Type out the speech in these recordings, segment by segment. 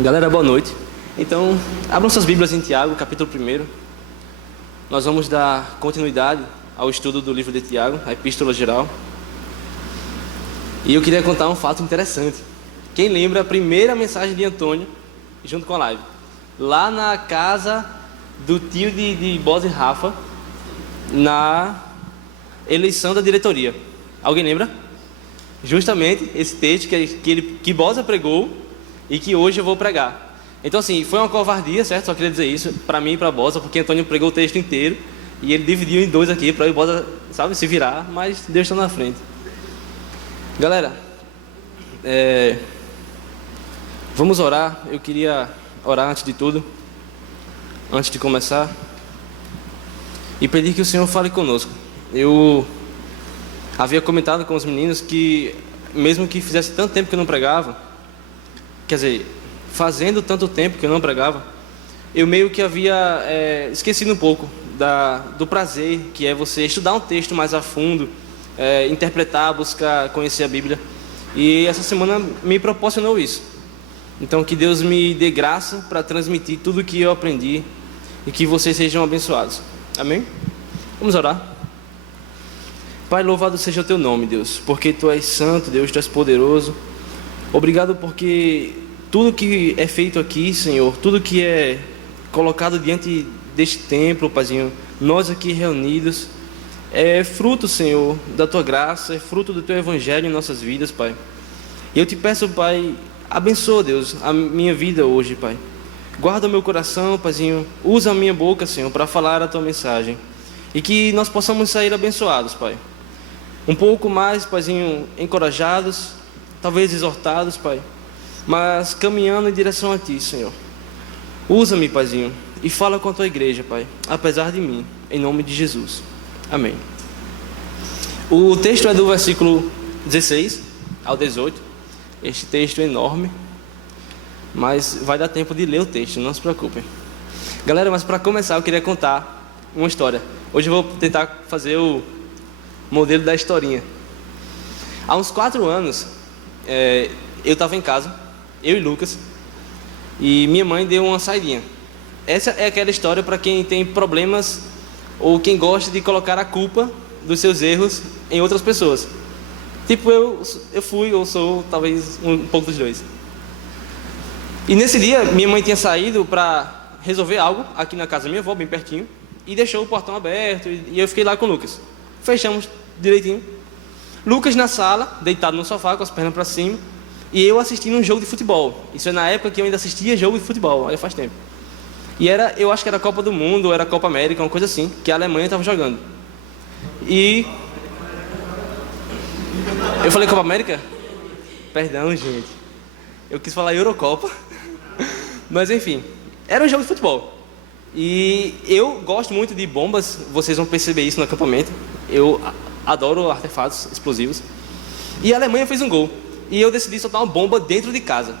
Galera, boa noite. Então, abram suas Bíblias em Tiago, capítulo 1. Nós vamos dar continuidade ao estudo do livro de Tiago, a Epístola Geral. E eu queria contar um fato interessante. Quem lembra a primeira mensagem de Antônio, junto com a live? Lá na casa do tio de Bosa e Rafa, na eleição da diretoria. Alguém lembra? Justamente esse texto que Bosa pregou e que hoje eu vou pregar. Então assim, foi uma covardia, certo? Só queria dizer isso para mim e para Bosa, porque Antônio pregou o texto inteiro e ele dividiu em dois aqui para eu e Bosa, sabe, se virar, mas Deus está na frente. Galera, vamos orar. Eu queria orar antes de tudo, antes de começar, e pedir que o Senhor fale conosco. Eu havia comentado com os meninos que, mesmo que fizesse tanto tempo que eu não pregava, quer dizer, fazendo tanto tempo que eu não pregava, eu meio que havia esquecido um pouco do prazer que é você estudar um texto mais a fundo, interpretar, buscar conhecer a Bíblia. E essa semana me proporcionou isso. Então que Deus me dê graça para transmitir tudo o que eu aprendi e que vocês sejam abençoados. Amém? Vamos orar. Pai, louvado seja o teu nome, Deus, porque tu és santo, Deus, tu és poderoso. Obrigado porque tudo que é feito aqui, Senhor, tudo que é colocado diante deste templo, Paizinho, nós aqui reunidos, é fruto, Senhor, da tua graça, é fruto do teu evangelho em nossas vidas, Pai. E eu te peço, Pai, abençoa, Deus, a minha vida hoje, Pai. Guarda o meu coração, Paizinho, usa a minha boca, Senhor, para falar a tua mensagem. E que nós possamos sair abençoados, Pai. Um pouco mais, Paizinho, encorajados, talvez exortados, Pai, mas caminhando em direção a Ti, Senhor. Usa-me, Paizinho, e fala com a Tua igreja, Pai, apesar de mim, em nome de Jesus. Amém. O texto é do versículo 16 ao 18. Este texto é enorme, mas vai dar tempo de ler o texto, não se preocupem. Galera, mas para começar eu queria contar uma história. Hoje eu vou tentar fazer o modelo da historinha. Há uns 4 anos, eu estava em casa, eu e Lucas, e minha mãe deu uma saidinha. Essa é aquela história para quem tem problemas ou quem gosta de colocar a culpa dos seus erros em outras pessoas. Tipo, eu fui ou sou talvez um pouco dos dois. E nesse dia, minha mãe tinha saído para resolver algo aqui na casa da minha avó, bem pertinho, e deixou o portão aberto, e eu fiquei lá com o Lucas. Fechamos direitinho. Lucas na sala, deitado no sofá, com as pernas para cima, e eu assistindo um jogo de futebol. Isso é na época que eu ainda assistia jogo de futebol, aí faz tempo. E eu acho que era a Copa do Mundo, ou era a Copa América, uma coisa assim, que a Alemanha estava jogando. E eu falei Copa América? Perdão, gente. Eu quis falar Eurocopa. Mas enfim, era um jogo de futebol. E eu gosto muito de bombas, vocês vão perceber isso no acampamento. Eu adoro artefatos explosivos. E a Alemanha fez um gol. E eu decidi soltar uma bomba dentro de casa.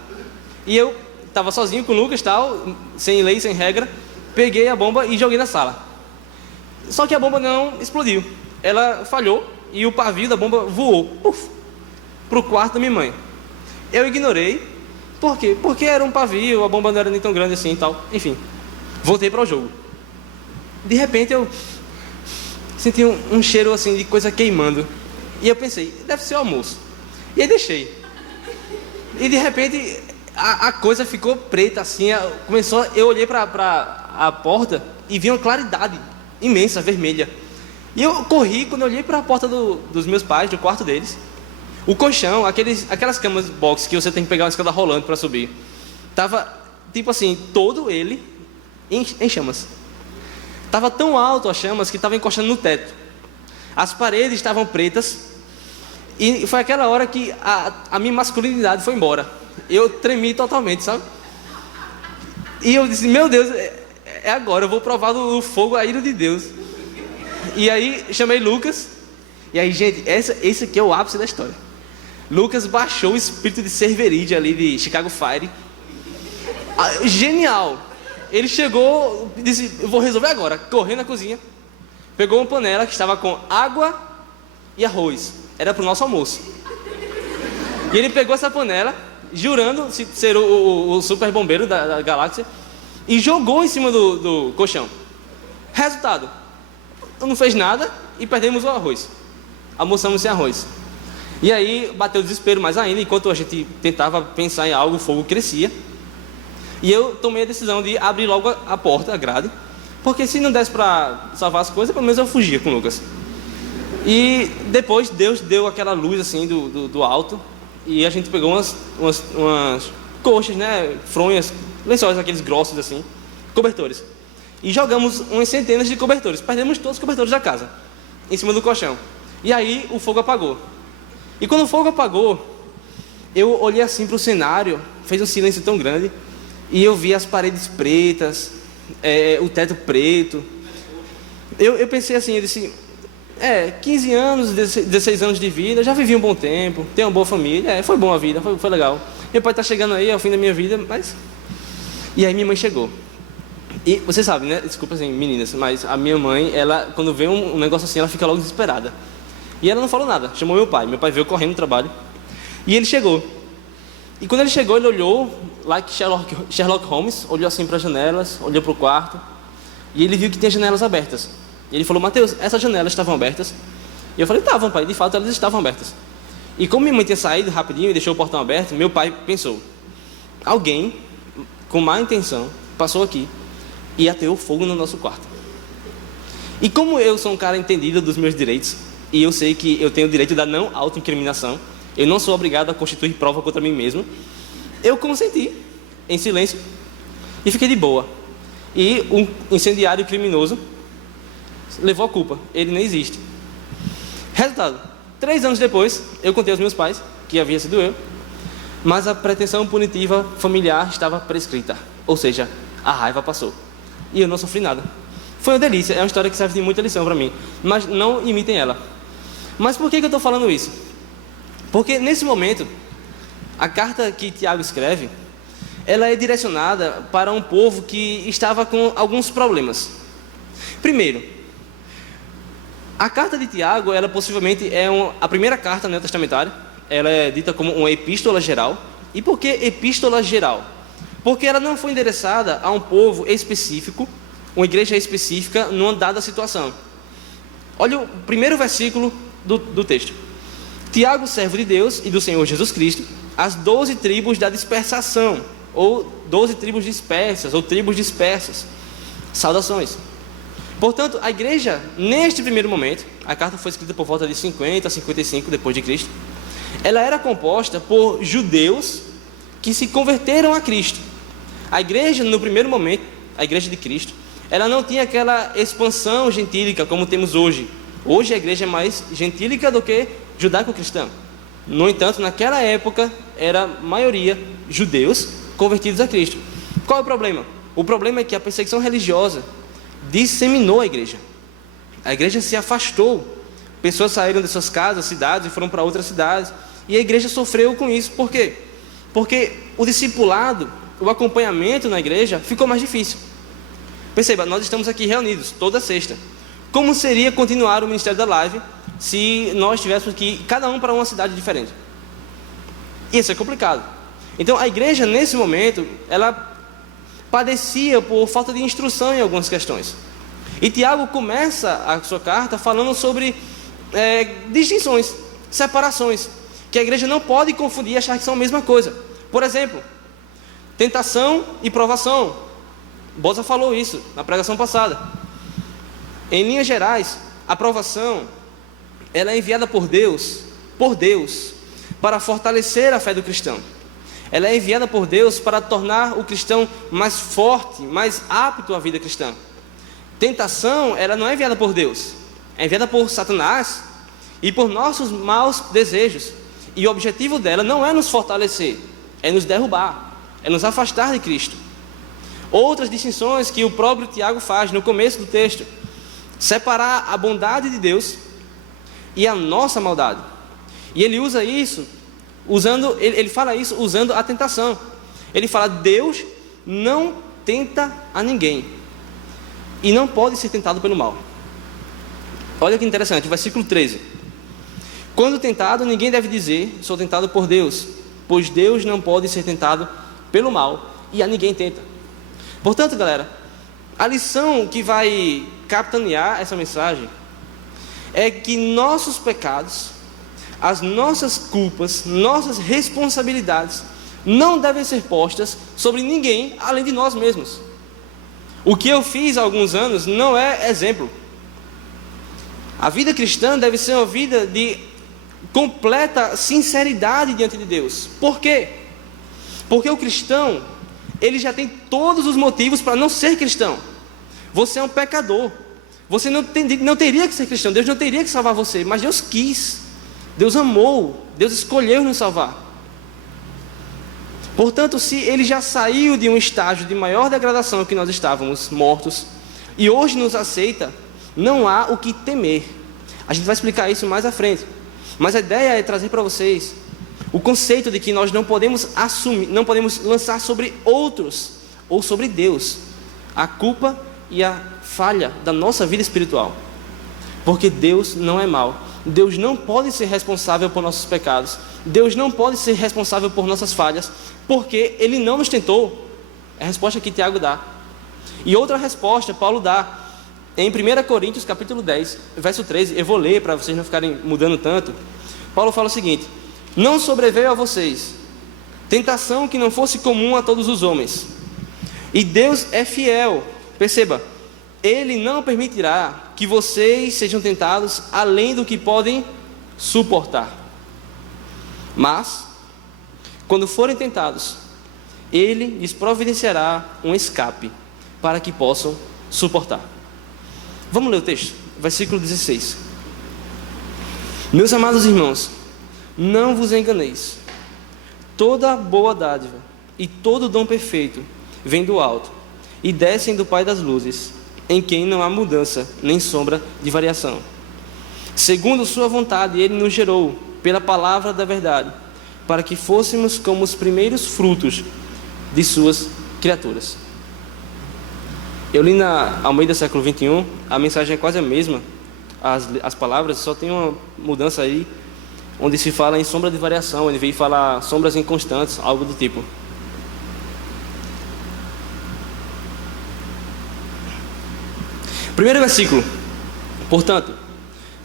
E eu estava sozinho com o Lucas, tal, sem lei, sem regra. Peguei a bomba e joguei na sala. Só que a bomba não explodiu. Ela falhou e o pavio da bomba voou para o quarto da minha mãe. Eu ignorei. Por quê? Porque era um pavio, a bomba não era nem tão grande assim e tal. Enfim, voltei para o jogo. De repente eu senti um cheiro assim de coisa queimando. E eu pensei, deve ser o almoço. E aí deixei. E de repente a coisa ficou preta assim. Eu olhei para a porta e vi uma claridade imensa, vermelha. E eu corri. Quando eu olhei para a porta dos meus pais, do quarto deles, o colchão, aquelas camas box que você tem que pegar uma escada rolante para subir, tava tipo assim, todo ele em chamas. Tava tão alto as chamas que estava encostando no teto. As paredes estavam pretas. E foi aquela hora que a minha masculinidade foi embora. Eu tremi totalmente, sabe? E eu disse, meu Deus, é agora, eu vou provar do fogo, a ira de Deus. E aí chamei Lucas. E aí, gente, esse aqui é o ápice da história. Lucas baixou o espírito de cerverídea ali de Chicago Fire. Genial. Ele chegou e disse, eu vou resolver agora. Correu na cozinha, pegou uma panela que estava com água e arroz. Era para o nosso almoço. E ele pegou essa panela, jurando ser o super bombeiro da galáxia, e jogou em cima do colchão. Resultado, não fez nada e perdemos o arroz. Almoçamos sem arroz. E aí bateu o desespero mais ainda. Enquanto a gente tentava pensar em algo, o fogo crescia. E eu tomei a decisão de abrir logo a porta, a grade, porque se não desse para salvar as coisas, pelo menos eu fugia com o Lucas. E depois Deus deu aquela luz assim do alto, e a gente pegou umas coxas, né, fronhas, lençóis aqueles grossos assim, cobertores, e jogamos umas centenas de cobertores. Perdemos todos os cobertores da casa em cima do colchão. E aí o fogo apagou. E quando o fogo apagou, eu olhei assim para o cenário, fez um silêncio tão grande, e eu vi as paredes pretas, o teto preto. Eu pensei assim, eu disse, 15 anos, 16 anos de vida, já vivi um bom tempo, tenho uma boa família, foi boa a vida, foi legal. Meu pai está chegando aí ao fim da minha vida, mas... E aí minha mãe chegou. E você sabe, né? Desculpa assim, meninas, mas a minha mãe, ela, quando vê um negócio assim, ela fica logo desesperada. E ela não falou nada, chamou meu pai veio correndo no trabalho, e ele chegou. E quando ele chegou, ele olhou, like Sherlock Holmes, olhou assim para as janelas, olhou para o quarto, e ele viu que tinha janelas abertas. E ele falou, Mateus, essas janelas estavam abertas? E eu falei, estavam, pai, de fato elas estavam abertas. E como minha mãe tinha saído rapidinho e deixou o portão aberto, meu pai pensou, alguém com má intenção passou aqui e ateou fogo no nosso quarto. E como eu sou um cara entendido dos meus direitos, e eu sei que eu tenho o direito da não autoincriminação, eu não sou obrigado a constituir prova contra mim mesmo, eu consenti, em silêncio, e fiquei de boa. E um incendiário criminoso levou a culpa, ele nem existe. Resultado, 3 anos depois, eu contei aos meus pais, que havia sido eu, mas a pretensão punitiva familiar estava prescrita, ou seja, a raiva passou, e eu não sofri nada. Foi uma delícia, é uma história que serve de muita lição para mim, mas não imitem ela. Mas por que eu estou falando isso? Porque nesse momento, a carta que Tiago escreve, ela é direcionada para um povo que estava com alguns problemas. Primeiro, a carta de Tiago, ela possivelmente é a primeira carta neotestamentária, ela é dita como uma epístola geral. E por que epístola geral? Porque ela não foi endereçada a um povo específico, uma igreja específica, numa dada situação. Olha o primeiro versículo do texto. Tiago, servo de Deus e do Senhor Jesus Cristo, as 12 tribos da dispersação, ou 12 tribos dispersas, ou tribos dispersas. Saudações. Portanto, a igreja, neste primeiro momento, a carta foi escrita por volta de 50 a 55 depois de Cristo, ela era composta por judeus que se converteram a Cristo. A igreja, no primeiro momento, a igreja de Cristo, ela não tinha aquela expansão gentílica como temos hoje. Hoje a igreja é mais gentílica do que judaico-cristã. No entanto, naquela época, era maioria judeus convertidos a Cristo. Qual é o problema? O problema é que a perseguição religiosa disseminou a igreja. A igreja se afastou. Pessoas saíram de suas casas, cidades, e foram para outras cidades. E a igreja sofreu com isso. Por quê? Porque o discipulado, o acompanhamento na igreja ficou mais difícil. Perceba, nós estamos aqui reunidos toda sexta. Como seria continuar o Ministério da Live se nós tivéssemos que ir cada um para uma cidade diferente? Isso é complicado. Então a igreja nesse momento, ela padecia por falta de instrução em algumas questões. E Tiago começa a sua carta falando sobre distinções, separações, que a igreja não pode confundir e achar que são a mesma coisa. Por exemplo, tentação e provação. Bosa falou isso na pregação passada. Em linhas gerais, a provação, ela é enviada por Deus, para fortalecer a fé do cristão. Ela é enviada por Deus para tornar o cristão mais forte, mais apto à vida cristã. Tentação, ela não é enviada por Deus, é enviada por Satanás e por nossos maus desejos. E o objetivo dela não é nos fortalecer, é nos derrubar, é nos afastar de Cristo. Outras distinções que o próprio Tiago faz no começo do texto: separar a bondade de Deus e a nossa maldade. E ele usa isso, ele fala isso usando a tentação. Ele fala: Deus não tenta a ninguém e não pode ser tentado pelo mal. Olha que interessante, versículo 13. Quando tentado, ninguém deve dizer: sou tentado por Deus, pois Deus não pode ser tentado pelo mal, e a ninguém tenta. Portanto, galera, a lição que vai capitanear essa mensagem é que nossos pecados, as nossas culpas, nossas responsabilidades não devem ser postas sobre ninguém além de nós mesmos. O que eu fiz há alguns anos não é exemplo. A vida cristã deve ser uma vida de completa sinceridade diante de Deus. Por quê? Porque o cristão, ele já tem todos os motivos para não ser cristão. Você é um pecador. Você não teria que ser cristão. Deus não teria que salvar você, mas Deus quis. Deus amou. Deus escolheu nos salvar. Portanto, se ele já saiu de um estágio de maior degradação que nós estávamos, mortos, e hoje nos aceita, não há o que temer. A gente vai explicar isso mais à frente. Mas a ideia é trazer para vocês o conceito de que nós não podemos assumir, não podemos lançar sobre outros ou sobre Deus a culpa e a falha da nossa vida espiritual. Porque Deus não é mau. Deus não pode ser responsável por nossos pecados. Deus não pode ser responsável por nossas falhas, porque Ele não nos tentou. É a resposta que Tiago dá. E outra resposta Paulo dá em 1 Coríntios capítulo 10, verso 13. Eu vou ler para vocês não ficarem mudando tanto. Paulo fala o seguinte: não sobreveio a vocês tentação que não fosse comum a todos os homens, e Deus é fiel. Perceba, Ele não permitirá que vocês sejam tentados além do que podem suportar. Mas, quando forem tentados, Ele lhes providenciará um escape para que possam suportar. Vamos ler o texto, versículo 16. Meus amados irmãos, não vos enganeis. Toda boa dádiva e todo dom perfeito vem do alto e descem do Pai das luzes, em quem não há mudança nem sombra de variação. Segundo sua vontade, Ele nos gerou pela palavra da verdade, para que fôssemos como os primeiros frutos de suas criaturas. Eu li na Almeida século 21, a mensagem é quase a mesma, as palavras só tem uma mudança aí, onde se fala em sombra de variação, ele veio falar sombras inconstantes, algo do tipo. Primeiro versículo: portanto,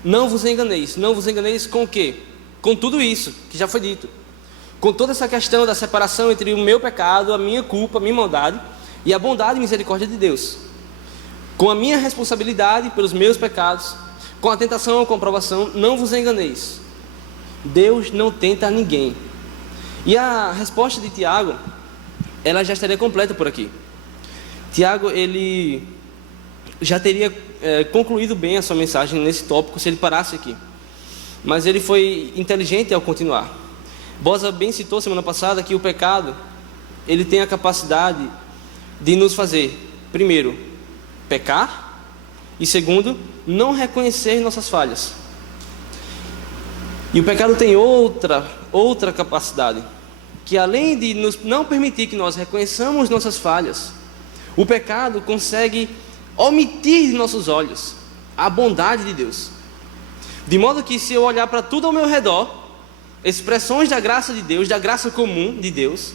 não vos enganeis. Não vos enganeis com o quê? Com tudo isso que já foi dito, com toda essa questão da separação entre o meu pecado, a minha culpa, a minha maldade e a bondade e misericórdia de Deus, com a minha responsabilidade pelos meus pecados, com a tentação ou com a provação. Não vos enganeis. Deus não tenta ninguém. E a resposta de Tiago, ela já estaria completa por aqui. Tiago, ele já teria concluído bem a sua mensagem nesse tópico se ele parasse aqui, mas ele foi inteligente ao continuar. Bosa bem citou semana passada que o pecado, ele tem a capacidade de nos fazer, primeiro, pecar, e segundo, não reconhecer nossas falhas. E o pecado tem outra capacidade, que além de não permitir que nós reconheçamos nossas falhas, o pecado consegue omitir de nossos olhos a bondade de Deus, de modo que se eu olhar para tudo ao meu redor, expressões da graça de Deus, da graça comum de Deus,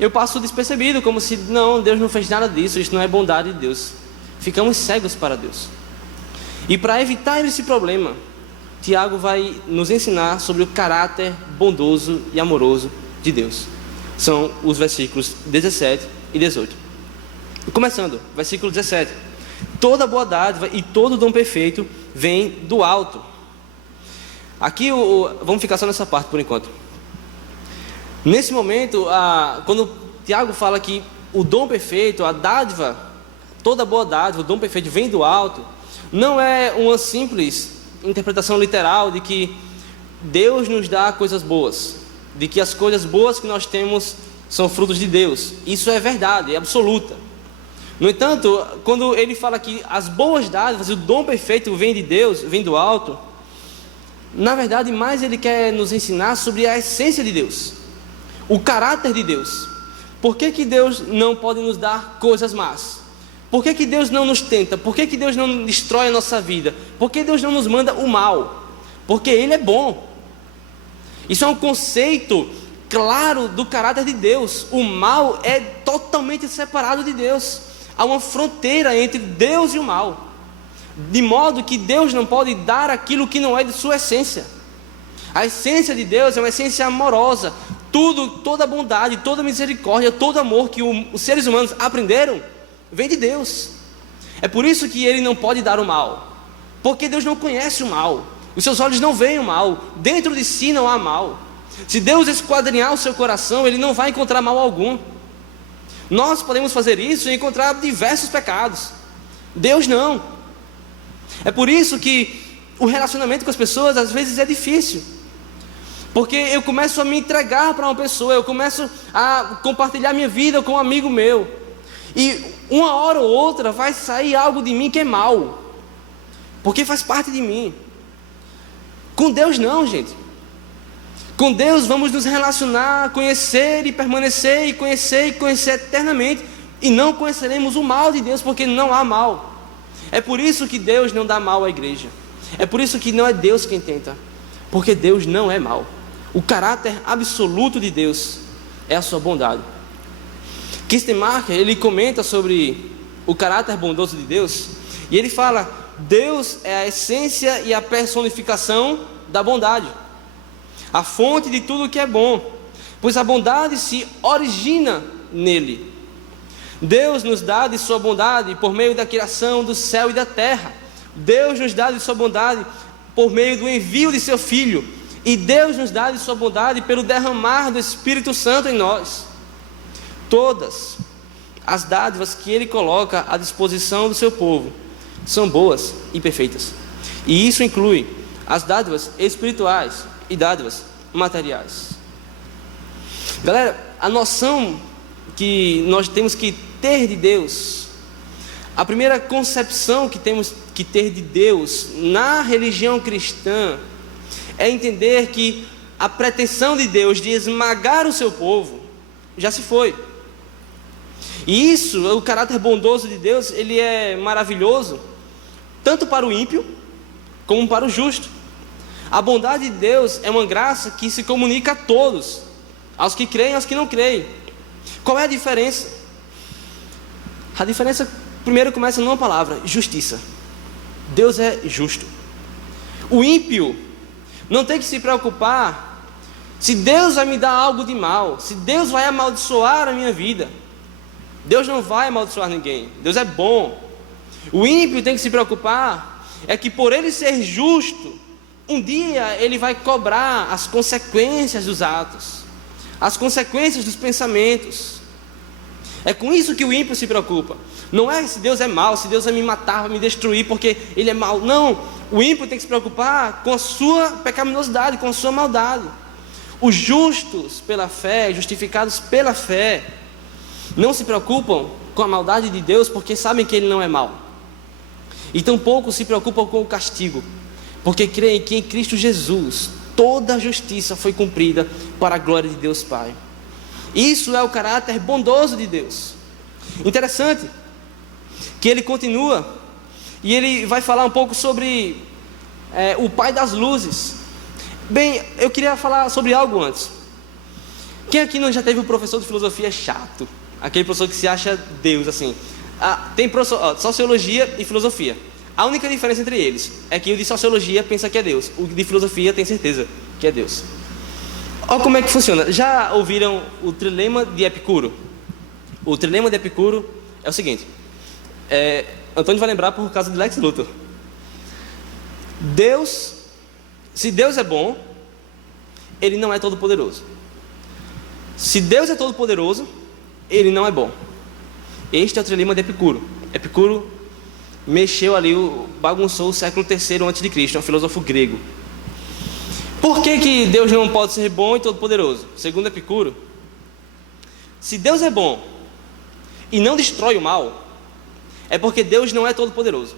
eu passo despercebido, como se não, Deus não fez nada disso, isso não é bondade de Deus. Ficamos cegos para Deus. E para evitar esse problema, Tiago vai nos ensinar sobre o caráter bondoso e amoroso de Deus. São os versículos 17 e 18. Começando, versículo 17: toda boa dádiva e todo dom perfeito vem do alto. Aqui, vamos ficar só nessa parte por enquanto. Nesse momento, quando Tiago fala que o dom perfeito, a dádiva, toda boa dádiva, o dom perfeito vem do alto, não é uma simples interpretação literal de que Deus nos dá coisas boas, de que as coisas boas que nós temos são frutos de Deus. Isso é verdade, é absoluta. No entanto, quando ele fala que as boas dádivas e o dom perfeito vem de Deus, vem do alto, na verdade, mais ele quer nos ensinar sobre a essência de Deus, o caráter de Deus. Por que que Deus não pode nos dar coisas más? Por que que Deus não nos tenta? Por que que Deus não destrói a nossa vida? Por que Deus não nos manda o mal? Porque Ele é bom. Isso é um conceito claro do caráter de Deus. O mal é totalmente separado de Deus. Há uma fronteira entre Deus e o mal, de modo que Deus não pode dar aquilo que não é de sua essência. A essência de Deus é uma essência amorosa. Toda bondade, toda misericórdia, todo amor que os seres humanos aprenderam vem de Deus. É por isso que Ele não pode dar o mal, porque Deus não conhece o mal. Os seus olhos não veem o mal, dentro de si não há mal. Se Deus esquadrinhar o seu coração, Ele não vai encontrar mal algum. Nós podemos fazer isso e encontrar diversos pecados, Deus não. É por isso que o relacionamento com as pessoas às vezes é difícil, porque eu começo a me entregar para uma pessoa, eu começo a compartilhar minha vida com um amigo meu, e uma hora ou outra vai sair algo de mim que é mal, porque faz parte de mim. Com Deus não, gente. Com Deus vamos nos relacionar, conhecer e permanecer, e conhecer eternamente, e não conheceremos o mal de Deus, porque não há mal. É por isso que Deus não dá mal à igreja. É por isso que não é Deus quem tenta, porque Deus não é mal. O caráter absoluto de Deus é a sua bondade. Kistemacher, ele comenta sobre o caráter bondoso de Deus, e ele fala: Deus é a essência e a personificação da bondade, a fonte de tudo que é bom, pois a bondade se origina nele. Deus nos dá de sua bondade por meio da criação do céu e da terra. Deus nos dá de sua bondade por meio do envio de seu Filho, e Deus nos dá de sua bondade pelo derramar do Espírito Santo em nós. Todas as dádivas que Ele coloca à disposição do seu povo são boas e perfeitas, e isso inclui as dádivas espirituais e dádivas materiais. Galera, a noção que nós temos que ter de Deus, a primeira concepção que temos que ter de Deus na religião cristã, é entender que a pretensão de Deus de esmagar o seu povo já se foi. E isso, o caráter bondoso de Deus, ele é maravilhoso tanto para o ímpio como para o justo. A bondade de Deus é uma graça que se comunica a todos, aos que creem e aos que não creem. Qual é a diferença? A diferença primeiro começa numa palavra: justiça. Deus é justo. O ímpio não tem que se preocupar se Deus vai me dar algo de mal, se Deus vai amaldiçoar a minha vida. Deus não vai amaldiçoar ninguém, Deus é bom. O ímpio tem que se preocupar é que por ele ser justo, um dia ele vai cobrar as consequências dos atos, as consequências dos pensamentos. É com isso que o ímpio se preocupa. Não é se Deus é mau, se Deus vai me matar, vai me destruir porque Ele é mau. Não, o ímpio tem que se preocupar com a sua pecaminosidade, com a sua maldade. Os justos pela fé, justificados pela fé, não se preocupam com a maldade de Deus, porque sabem que Ele não é mau. E tampouco se preocupam com o castigo, porque creem que em Cristo Jesus toda a justiça foi cumprida para a glória de Deus Pai. Isso é o caráter bondoso de Deus. Interessante que ele continua, e ele vai falar um pouco sobre o Pai das luzes. Bem, eu queria falar sobre algo antes. Quem aqui não já teve um professor de filosofia chato? Aquele professor que se acha Deus, assim. Tem professor, sociologia e filosofia. A única diferença entre eles é que o de sociologia pensa que é Deus, o de filosofia tem certeza que é Deus. Olha como é que funciona. Já ouviram o trilema de Epicuro? O trilema de Epicuro é o seguinte, Antônio vai lembrar por causa de Lex Luthor. Se Deus é bom, Ele não é todo poderoso. Se Deus é todo poderoso, Ele não é bom. Este é o trilema de Epicuro. Epicuro mexeu ali, bagunçou o século III a.C., um filósofo grego. Por que Deus não pode ser bom e todo poderoso? Segundo Epicuro, se Deus é bom e não destrói o mal, é porque Deus não é todo poderoso.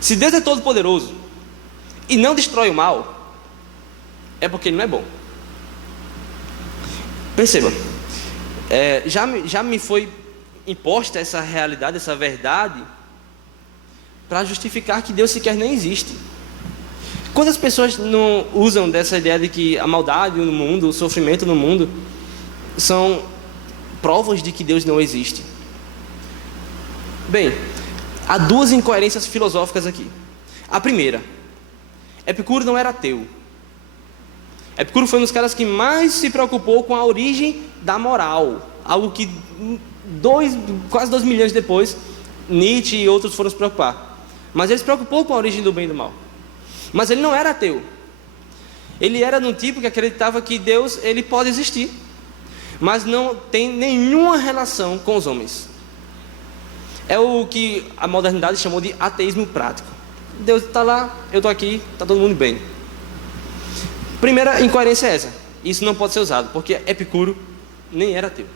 Se Deus é todo poderoso e não destrói o mal, é porque Ele não é bom. Perceba, já me foi imposta essa realidade, essa verdade, para justificar que Deus sequer nem existe. Quantas pessoas não usam dessa ideia de que a maldade no mundo, o sofrimento no mundo, são provas de que Deus não existe? Bem, há duas incoerências filosóficas aqui. A primeira, Epicuro não era ateu. Epicuro foi um dos caras que mais se preocupou com a origem da moral. Algo que quase 2 milhões depois, Nietzsche e outros foram se preocupar. Mas ele se preocupou com a origem do bem e do mal. Mas ele não era ateu. Ele era de um tipo que acreditava que Deus, ele pode existir, mas não tem nenhuma relação com os homens. É o que a modernidade chamou de ateísmo prático. Deus está lá, eu estou aqui, está todo mundo bem. Primeira incoerência é essa. Isso não pode ser usado, porque Epicuro nem era ateu.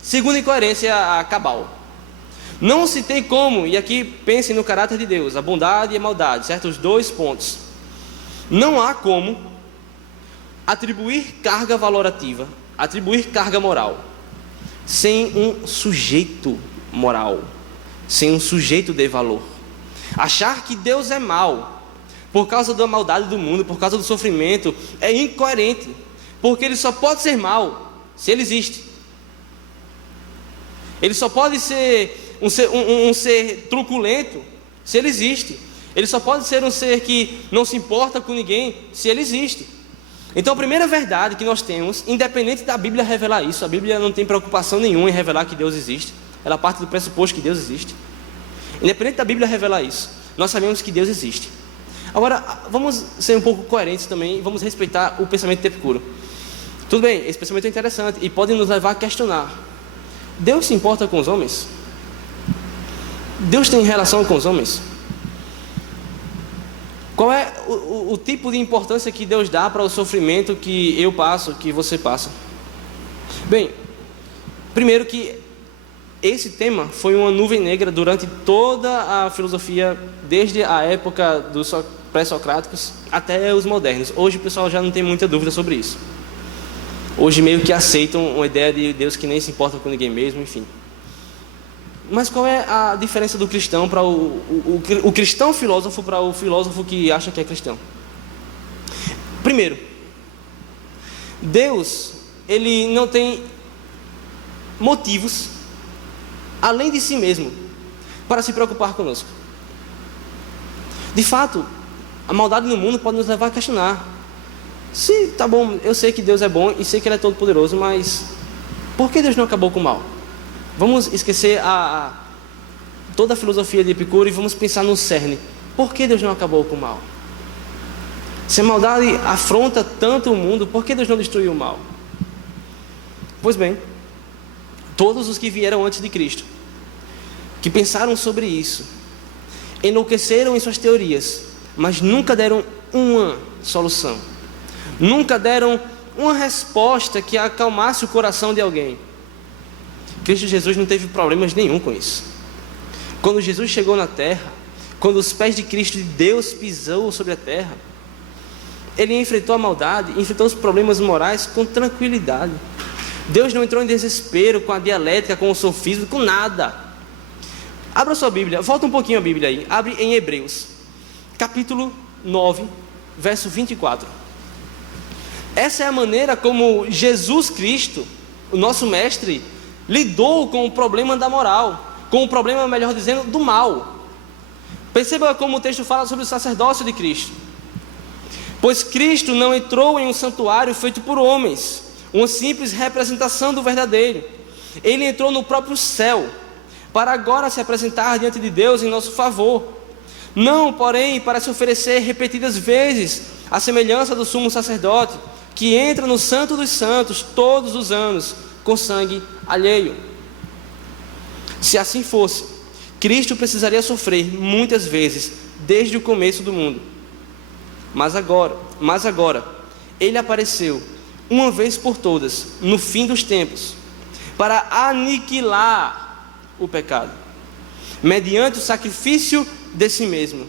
Segunda incoerência é a cabal. Não se tem como, e aqui pensem no caráter de Deus, a bondade e a maldade, certo? Os 2 pontos. Não há como atribuir carga valorativa, atribuir carga moral, sem um sujeito moral, sem um sujeito de valor. Achar que Deus é mau, por causa da maldade do mundo, por causa do sofrimento, é incoerente, porque Ele só pode ser mau se Ele existe. Ele só pode ser um ser truculento se Ele existe. Ele só pode ser um ser que não se importa com ninguém se Ele existe. Então a primeira verdade que nós temos, independente da Bíblia revelar isso, a Bíblia não tem preocupação nenhuma em revelar que Deus existe. Ela parte do pressuposto que Deus existe. Independente da Bíblia revelar isso, nós sabemos que Deus existe. Agora, vamos ser um pouco coerentes também e vamos respeitar o pensamento de Epicuro. Tudo bem, esse pensamento é interessante e pode nos levar a questionar: Deus se importa com os homens? Deus tem relação com os homens? Qual é o tipo de importância que Deus dá para o sofrimento que eu passo, que você passa? Bem, primeiro que esse tema foi uma nuvem negra durante toda a filosofia, desde a época dos pré-socráticos até os modernos. Hoje o pessoal já não tem muita dúvida sobre isso. Hoje meio que aceitam uma ideia de Deus que nem se importa com ninguém mesmo, enfim. Mas qual é a diferença do cristão para o cristão filósofo para o filósofo que acha que é cristão? Primeiro, Deus, Ele não tem motivos além de si mesmo para se preocupar conosco. De fato, a maldade no mundo pode nos levar a questionar: se tá bom, eu sei que Deus é bom e sei que Ele é todo poderoso, mas por que Deus não acabou com o mal? Vamos esquecer toda a filosofia de Epicuro e vamos pensar no cerne. Por que Deus não acabou com o mal? Se a maldade afronta tanto o mundo, por que Deus não destruiu o mal? Pois bem, todos os que vieram antes de Cristo, que pensaram sobre isso, enlouqueceram em suas teorias, mas nunca deram uma solução, nunca deram uma resposta que acalmasse o coração de alguém. Cristo Jesus não teve problemas nenhum com isso. Quando Jesus chegou na terra, quando os pés de Cristo, de Deus, pisou sobre a terra, Ele enfrentou a maldade, enfrentou os problemas morais com tranquilidade. Deus não entrou em desespero com a dialética, com o sofismo, com nada. Abra sua Bíblia, volta um pouquinho a Bíblia aí, abre em Hebreus, capítulo 9, verso 24. Essa é a maneira como Jesus Cristo, o nosso mestre, lidou com o problema da moral, com o problema, melhor dizendo, do mal. Perceba como o texto fala sobre o sacerdócio de Cristo. Pois Cristo não entrou em um santuário feito por homens, uma simples representação do verdadeiro. Ele entrou no próprio céu, para agora se apresentar diante de Deus em nosso favor. Não, porém, para se oferecer repetidas vezes, à semelhança do sumo sacerdote, que entra no Santo dos Santos todos os anos, com sangue alheio. Se assim fosse, Cristo precisaria sofrer muitas vezes, desde o começo do mundo. Mas agora, Ele apareceu, uma vez por todas, no fim dos tempos, para aniquilar o pecado, mediante o sacrifício de si mesmo.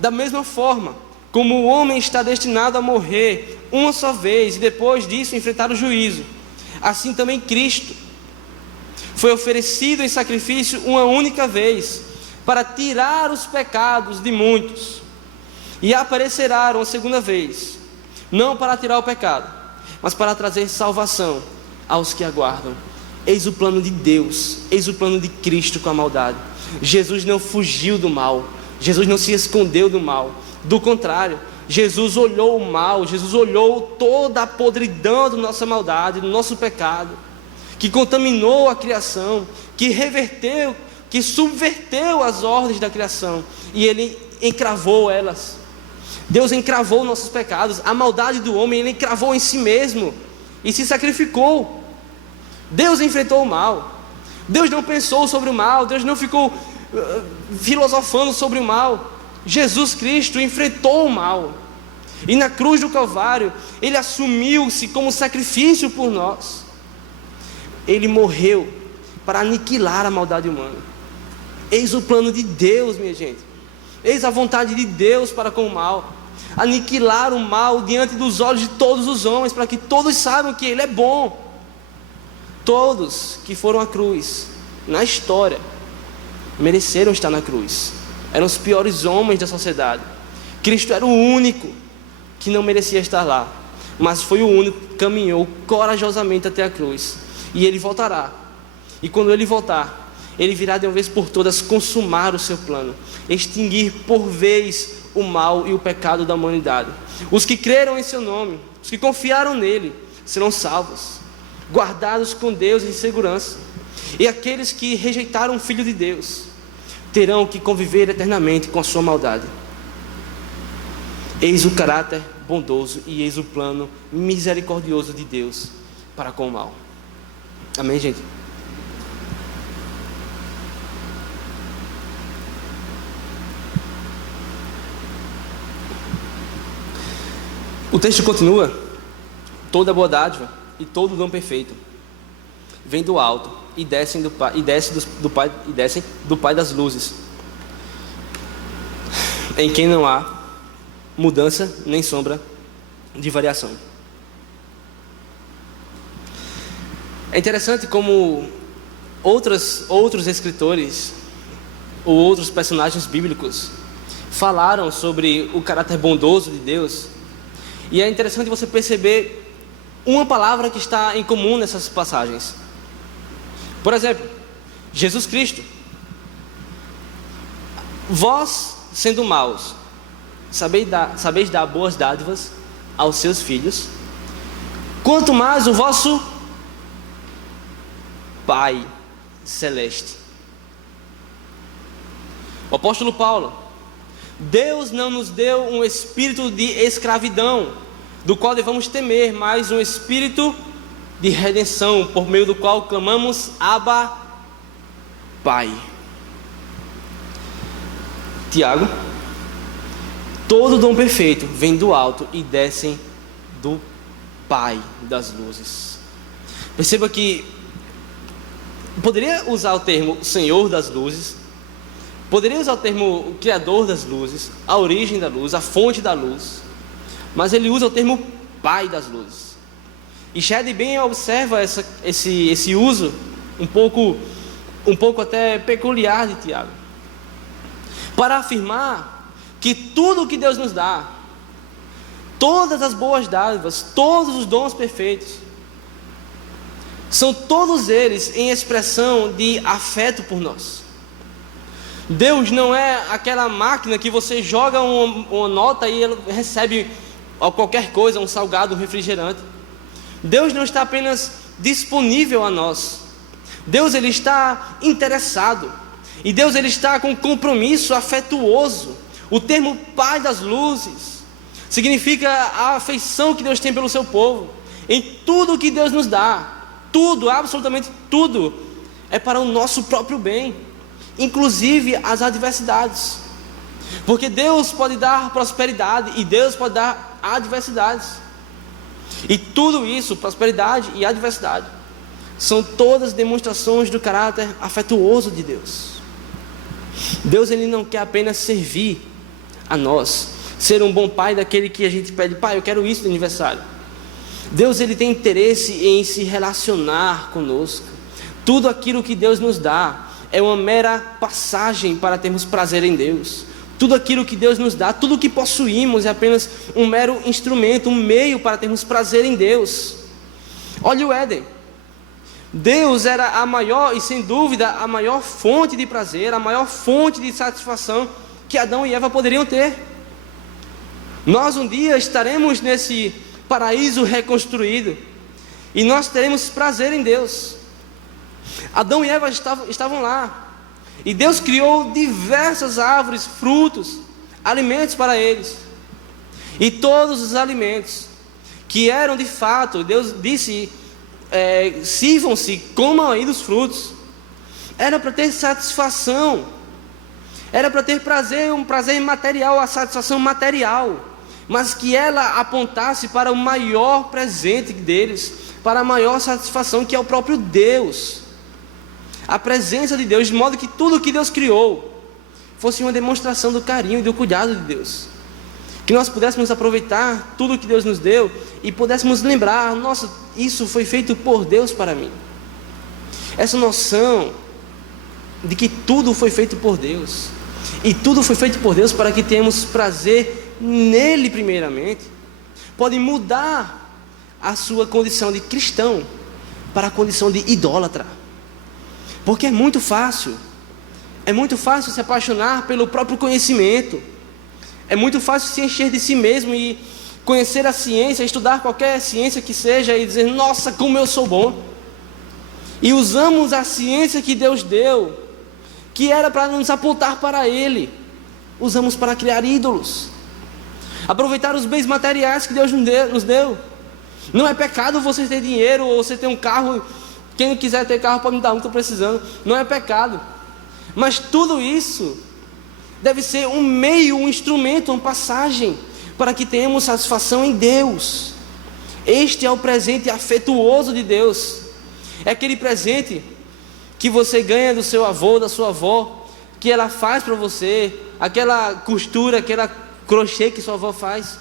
Da mesma forma, como o homem está destinado a morrer uma só vez, e depois disso enfrentar o juízo, assim também Cristo foi oferecido em sacrifício uma única vez, para tirar os pecados de muitos. e aparecerá uma segunda vez, não para tirar o pecado, mas para trazer salvação aos que aguardam. Eis o plano de Deus, eis o plano de Cristo com a maldade. Jesus não fugiu do mal, Jesus não se escondeu do mal, do contrário, Jesus olhou o mal, Jesus olhou toda a podridão da nossa maldade, do nosso pecado, que contaminou a criação, que reverteu, que subverteu as ordens da criação, e Ele encravou elas. Deus encravou nossos pecados, a maldade do homem Ele encravou em si mesmo, e se sacrificou. Deus enfrentou o mal, Deus não pensou sobre o mal, Deus não ficou filosofando sobre o mal. Jesus Cristo enfrentou o mal, e na cruz do Calvário Ele assumiu-se como sacrifício por nós. Ele morreu para aniquilar a maldade humana. Eis o plano de Deus, minha gente. Eis a vontade de Deus para com o mal: aniquilar o mal diante dos olhos de todos os homens, para que todos saibam que Ele é bom. Todos que foram à cruz na história mereceram estar na cruz, eram os piores homens da sociedade. Cristo era o único que não merecia estar lá, mas foi o único que caminhou corajosamente até a cruz. E Ele voltará, e quando Ele voltar, Ele virá de uma vez por todas consumar o seu plano, extinguir por vez o mal e o pecado da humanidade. Os que creram em seu nome, os que confiaram nele, serão salvos, guardados com Deus em segurança. E aqueles que rejeitaram o Filho de Deus terão que conviver eternamente com a sua maldade. Eis o caráter bondoso e eis o plano misericordioso de Deus para com o mal. Amém, gente? O texto continua: toda boa dádiva e todo dom perfeito vem do alto e descem do Pai das luzes, em quem não há mudança nem sombra de variação. É interessante como outros escritores ou outros personagens bíblicos falaram sobre o caráter bondoso de Deus, e é interessante você perceber uma palavra que está em comum nessas passagens. Por exemplo, Jesus Cristo: vós, sendo maus, sabeis dar boas dádivas aos seus filhos, quanto mais o vosso Pai Celeste. O apóstolo Paulo: Deus não nos deu um espírito de escravidão, do qual devamos temer, mas um espírito de redenção, por meio do qual clamamos: Abba, Pai. Tiago: todo dom perfeito vem do alto e descem do Pai das luzes. Perceba que poderia usar o termo Senhor das luzes, poderia usar o termo Criador das luzes, a origem da luz, a fonte da luz, mas ele usa o termo Pai das luzes. E Shedd bem observa esse uso um pouco até peculiar de Tiago, para afirmar que tudo o que Deus nos dá, todas as boas dádivas, todos os dons perfeitos, são todos eles em expressão de afeto por nós. Deus não é aquela máquina que você joga uma nota e ele recebe qualquer coisa, um salgado, um refrigerante. Deus não está apenas disponível a nós. Deus ele está interessado. E Deus ele está com compromisso afetuoso. O termo Pai das luzes significa a afeição que Deus tem pelo seu povo. Em tudo o que Deus nos dá, tudo, absolutamente tudo, é para o nosso próprio bem, inclusive as adversidades. Porque Deus pode dar prosperidade e Deus pode dar adversidades. E tudo isso, prosperidade e adversidade, são todas demonstrações do caráter afetuoso de Deus. Deus ele não quer apenas servir a nós, ser um bom pai daquele que a gente pede: pai, eu quero isso de aniversário. Deus ele tem interesse em se relacionar conosco. Tudo aquilo que Deus nos dá é uma mera passagem para termos prazer em Deus. Tudo aquilo que Deus nos dá, tudo o que possuímos é apenas um mero instrumento, um meio para termos prazer em Deus. Olha o Éden. Deus era a maior e sem dúvida a maior fonte de prazer, a maior fonte de satisfação que Adão e Eva poderiam ter. Nós um dia estaremos nesse paraíso reconstruído e nós teremos prazer em Deus. Adão e Eva estavam lá. E Deus criou diversas árvores, frutos, alimentos para eles. E todos os alimentos que eram de fato, Deus disse, sirvam-se, comam aí dos frutos. Era para ter satisfação, era para ter prazer, um prazer material, a satisfação material, mas que ela apontasse para o maior presente deles, para a maior satisfação, que é o próprio Deus. A presença de Deus, de modo que tudo que Deus criou fosse uma demonstração do carinho e do cuidado de Deus. Que nós pudéssemos aproveitar tudo que Deus nos deu e pudéssemos lembrar, nossa, isso foi feito por Deus para mim. Essa noção de que tudo foi feito por Deus, e tudo foi feito por Deus para que tenhamos prazer nele primeiramente, pode mudar a sua condição de cristão para a condição de idólatra. Porque é muito fácil se apaixonar pelo próprio conhecimento, é muito fácil se encher de si mesmo e conhecer a ciência, estudar qualquer ciência que seja e dizer, nossa, como eu sou bom. E usamos a ciência que Deus deu, que era para nos apontar para Ele, usamos para criar ídolos, aproveitar os bens materiais que Deus nos deu. Não é pecado você ter dinheiro ou você ter um carro. Quem quiser ter carro pode me dar um, estou precisando. Não é pecado. Mas tudo isso deve ser um meio, um instrumento, uma passagem para que tenhamos satisfação em Deus. Este é o presente afetuoso de Deus. É aquele presente que você ganha do seu avô, da sua avó, que ela faz para você, aquela costura, aquela crochê que sua avó faz,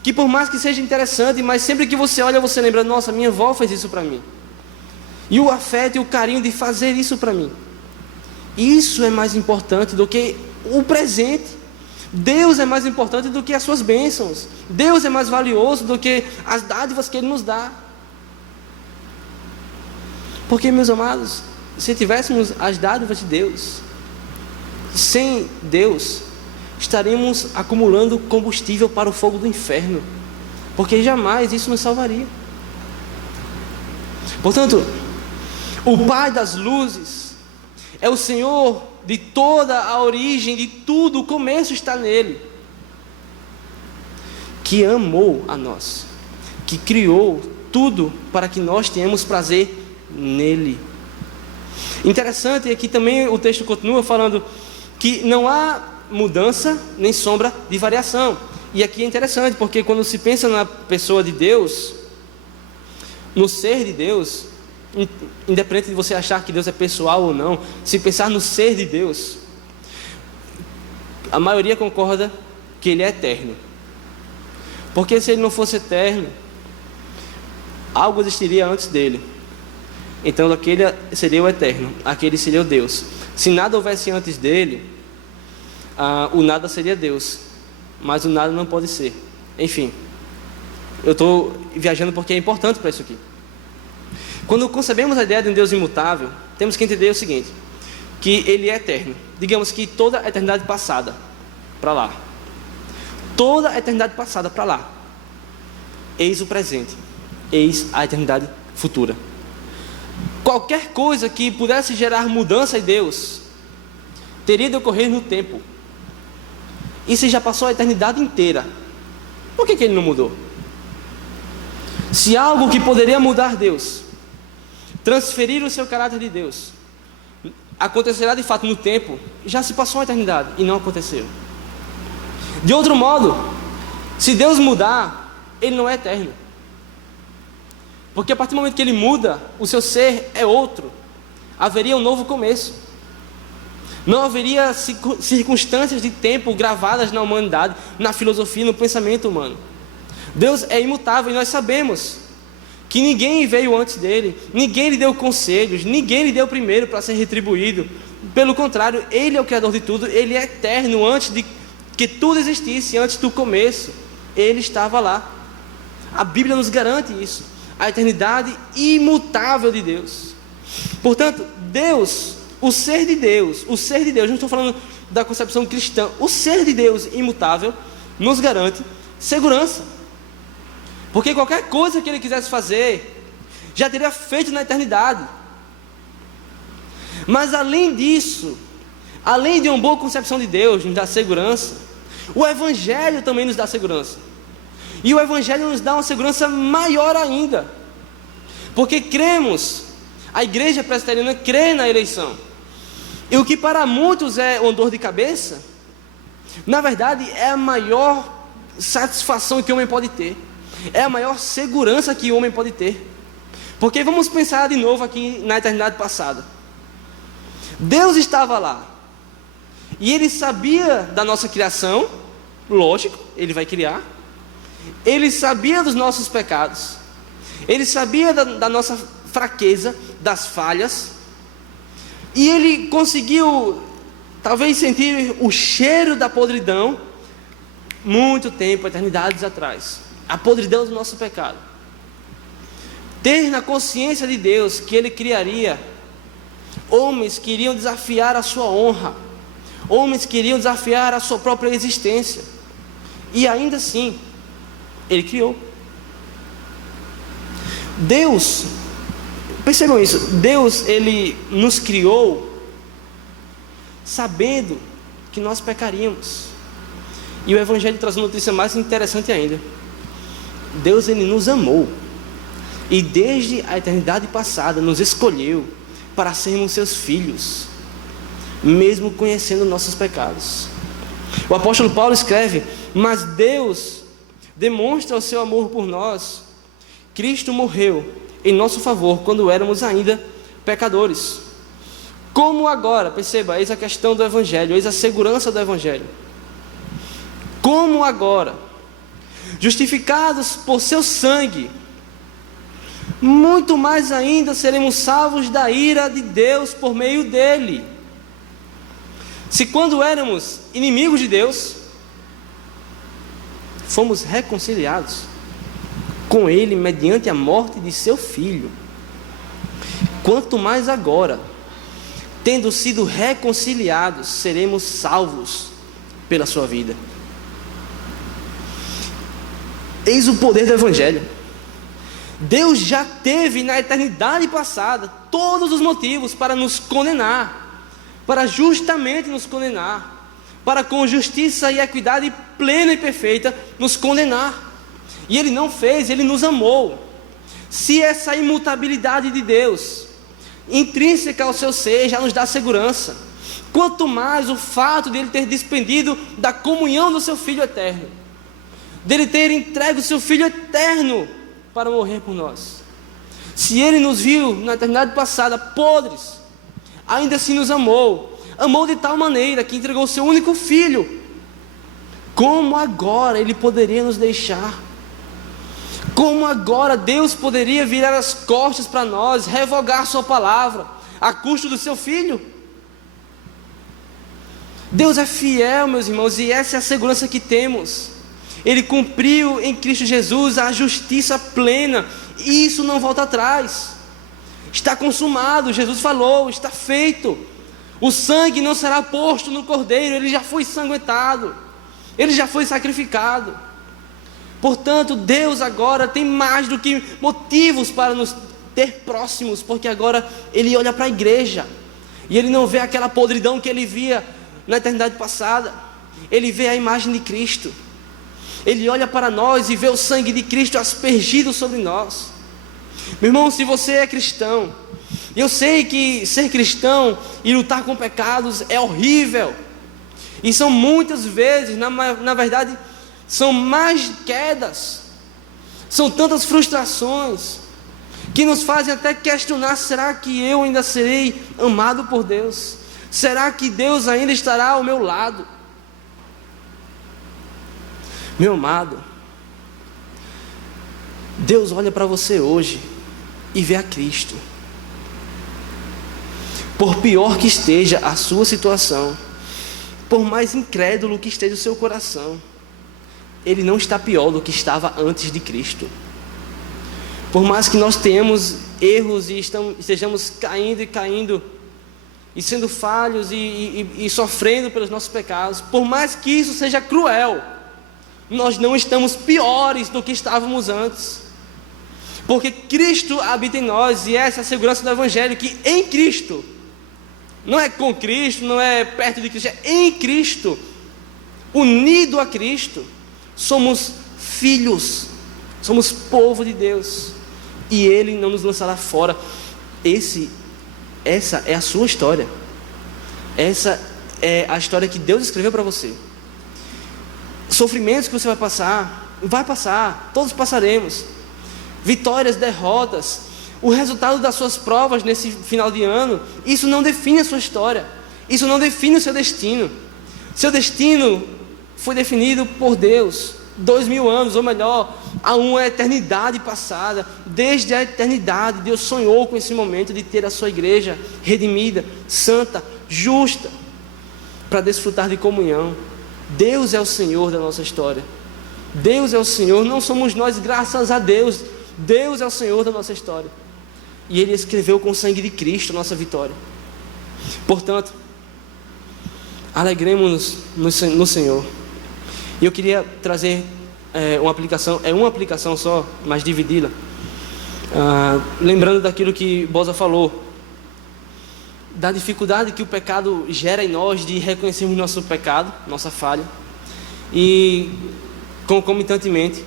que por mais que seja interessante, mas sempre que você olha, você lembra, nossa, minha avó fez isso para mim. E o afeto e o carinho de fazer isso para mim. Isso é mais importante do que o presente. Deus é mais importante do que as suas bênçãos. Deus é mais valioso do que as dádivas que Ele nos dá. Porque, meus amados, se tivéssemos as dádivas de Deus, sem Deus, estaríamos acumulando combustível para o fogo do inferno. Porque jamais isso nos salvaria. Portanto, o Pai das luzes é o Senhor de toda a origem, de tudo, o começo está nele, que amou a nós, que criou tudo para que nós tenhamos prazer nele. Interessante é que também o texto continua falando que não há mudança nem sombra de variação. E aqui é interessante, porque quando se pensa na pessoa de Deus, no ser de Deus, independente de você achar que Deus é pessoal ou não, se pensar no ser de Deus, a maioria concorda que Ele é eterno. Porque se Ele não fosse eterno, algo existiria antes dele. Então aquele seria o eterno, aquele seria o Deus. Se nada houvesse antes dele, o nada seria Deus, mas o nada não pode ser. Enfim, eu estou viajando porque é importante para isso aqui. Quando concebemos a ideia de um Deus imutável, temos que entender o seguinte, que Ele é eterno. Digamos que toda a eternidade passada, para lá. Toda a eternidade passada, para lá. Eis o presente. Eis a eternidade futura. Qualquer coisa que pudesse gerar mudança em Deus, teria de ocorrer no tempo. E se já passou a eternidade inteira, por que Ele não mudou? Se algo que poderia mudar Deus, transferir o seu caráter de Deus, acontecerá de fato no tempo, já se passou a eternidade e não aconteceu. De outro modo, se Deus mudar, Ele não é eterno. Porque a partir do momento que Ele muda, o seu ser é outro. Haveria um novo começo. Não haveria circunstâncias de tempo gravadas na humanidade, na filosofia, no pensamento humano. Deus é imutável e nós sabemos que ninguém veio antes dele, ninguém lhe deu conselhos, ninguém lhe deu primeiro para ser retribuído Pelo contrário, Ele é o Criador de tudo, Ele é eterno. Antes de que tudo existisse, antes do começo, Ele estava lá. A Bíblia nos garante isso, a eternidade imutável de Deus. Portanto, Deus, o ser de Deus, não estou falando da concepção cristã, o ser de Deus imutável nos garante segurança. Porque qualquer coisa que Ele quisesse fazer, já teria feito na eternidade. Mas além disso, além de uma boa concepção de Deus nos dá segurança, o Evangelho também nos dá segurança. E o Evangelho nos dá uma segurança maior ainda, porque cremos, a igreja presbiteriana crê na eleição. E o que para muitos é uma dor de cabeça, na verdade é a maior satisfação que o homem pode ter, é a maior segurança que o homem pode ter. Porque vamos pensar de novo aqui na eternidade passada. Deus estava lá, e Ele sabia da nossa criação, lógico, Ele vai criar. Ele sabia dos nossos pecados, Ele sabia da nossa fraqueza, das falhas, e Ele conseguiu talvez sentir o cheiro da podridão muito tempo, eternidades atrás, a podridão do nosso pecado. Ter na consciência de Deus que Ele criaria homens que iriam desafiar a sua honra, homens que iriam desafiar a sua própria existência, e ainda assim Ele criou. Deus, percebam isso, Deus, Ele nos criou sabendo que nós pecaríamos. E o Evangelho traz uma notícia mais interessante ainda. Deus, Ele nos amou, e desde a eternidade passada nos escolheu para sermos seus filhos, mesmo conhecendo nossos pecados. O apóstolo Paulo escreve: mas Deus demonstra o seu amor por nós. Cristo morreu em nosso favor quando éramos ainda pecadores. Como agora, perceba, eis a questão do Evangelho, eis a segurança do Evangelho. Como agora, justificados por seu sangue, muito mais ainda seremos salvos da ira de Deus por meio dele. Se quando éramos inimigos de Deus, fomos reconciliados com Ele mediante a morte de seu Filho, quanto mais agora, tendo sido reconciliados, seremos salvos pela sua vida. Eis o poder do Evangelho. Deus já teve na eternidade passada todos os motivos para nos condenar, para justamente nos condenar, para com justiça e equidade plena e perfeita nos condenar. E Ele não fez, Ele nos amou. Se essa imutabilidade de Deus, intrínseca ao seu ser, já nos dá segurança, quanto mais o fato de Ele ter despendido da comunhão do seu Filho eterno, dele ter entregue o seu Filho eterno para morrer por nós. Se Ele nos viu na eternidade passada podres, ainda assim nos amou de tal maneira que entregou o seu único Filho. Como agora Ele poderia nos deixar? Como agora Deus poderia virar as costas para nós, revogar sua palavra, a custo do seu Filho? Deus é fiel, meus irmãos, e essa é a segurança que temos. Ele cumpriu em Cristo Jesus a justiça plena, e isso não volta atrás. Está consumado, Jesus falou, está feito. O sangue não será posto no cordeiro, ele já foi sanguentado, ele já foi sacrificado. Portanto, Deus agora tem mais do que motivos para nos ter próximos, porque agora Ele olha para a igreja, e Ele não vê aquela podridão que Ele via na eternidade passada. Ele vê a imagem de Cristo. Ele olha para nós e vê o sangue de Cristo aspergido sobre nós. Meu irmão, se você é cristão, eu sei que ser cristão e lutar com pecados é horrível, e são muitas vezes, na verdade, são mais quedas, são tantas frustrações, que nos fazem até questionar: será que eu ainda serei amado por Deus? Será que Deus ainda estará ao meu lado? Meu amado, Deus olha para você hoje e vê a Cristo. Por pior que esteja a sua situação, por mais incrédulo que esteja o seu coração, ele não está pior do que estava antes de Cristo. Por mais que nós tenhamos erros e estejamos caindo, e sendo falhos e sofrendo pelos nossos pecados, por mais que isso seja cruel, nós não estamos piores do que estávamos antes, porque Cristo habita em nós, e essa é a segurança do Evangelho, que em Cristo, não é com Cristo, não é perto de Cristo, é em Cristo, unido a Cristo, somos filhos, somos povo de Deus, e Ele não nos lançará fora. Essa é a sua história, essa é a história que Deus escreveu para você. Sofrimentos que você vai passar, todos passaremos, vitórias, derrotas, o resultado das suas provas nesse final de ano, isso não define a sua história, isso não define o seu destino. Seu destino foi definido por Deus 2000 anos, ou melhor, há uma eternidade passada. Desde a eternidade Deus sonhou com esse momento de ter a sua igreja redimida, santa, justa, para desfrutar de comunhão. Deus é o Senhor da nossa história, Deus é o Senhor, não somos nós, graças a Deus. Deus é o Senhor da nossa história, e Ele escreveu com o sangue de Cristo a nossa vitória. Portanto, alegremos-nos no Senhor. E eu queria trazer uma aplicação só, mas dividi-la, lembrando daquilo que Bosa falou, da dificuldade que o pecado gera em nós de reconhecermos nosso pecado, nossa falha, e concomitantemente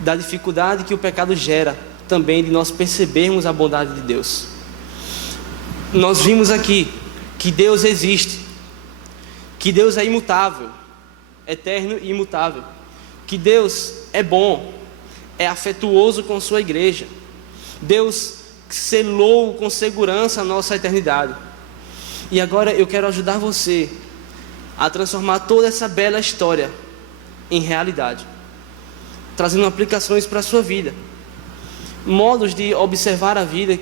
da dificuldade que o pecado gera também de nós percebermos a bondade de Deus. Nós vimos aqui que Deus existe, que Deus é imutável, eterno e imutável, que Deus é bom, é afetuoso com sua igreja. Deus selou com segurança a nossa eternidade. E agora eu quero ajudar você a transformar toda essa bela história em realidade, trazendo aplicações para a sua vida, modos de observar a vida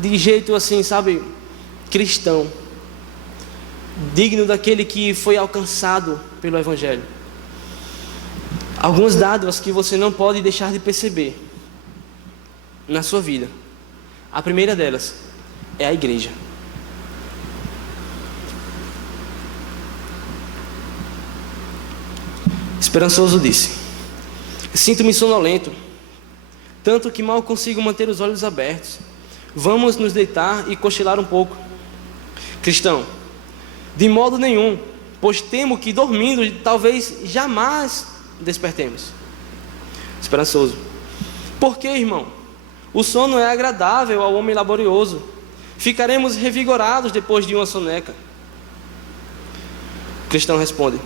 de jeito assim, sabe, cristão, digno daquele que foi alcançado pelo Evangelho. Algumas dádivas que você não pode deixar de perceber na sua vida. A primeira delas é a igreja. Esperançoso disse: sinto-me sonolento, tanto que mal consigo manter os olhos abertos. Vamos nos deitar e cochilar um pouco. Cristão: de modo nenhum, pois temo que dormindo talvez jamais despertemos. Esperançoso: por que, irmão? O sono é agradável ao homem laborioso. Ficaremos revigorados depois de uma soneca. O cristão responde: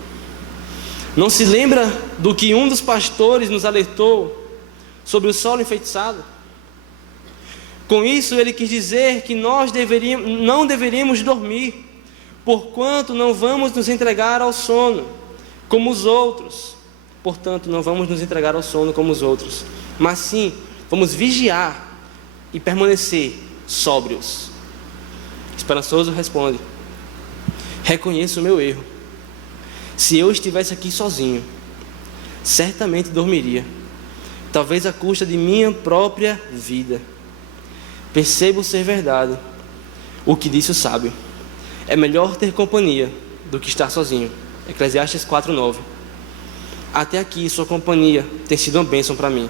não se lembra do que um dos pastores nos alertou sobre o solo enfeitiçado? Com isso ele quis dizer que nós não deveríamos dormir, porquanto não vamos nos entregar ao sono como os outros. Portanto, não vamos nos entregar ao sono como os outros, mas sim vamos vigiar e permanecer sóbrios. Esperançoso responde: reconheço o meu erro. Se eu estivesse aqui sozinho, certamente dormiria, talvez à custa de minha própria vida. Percebo ser verdade o que disse o sábio: é melhor ter companhia do que estar sozinho. Eclesiastes 4:9. Até aqui sua companhia tem sido uma bênção para mim,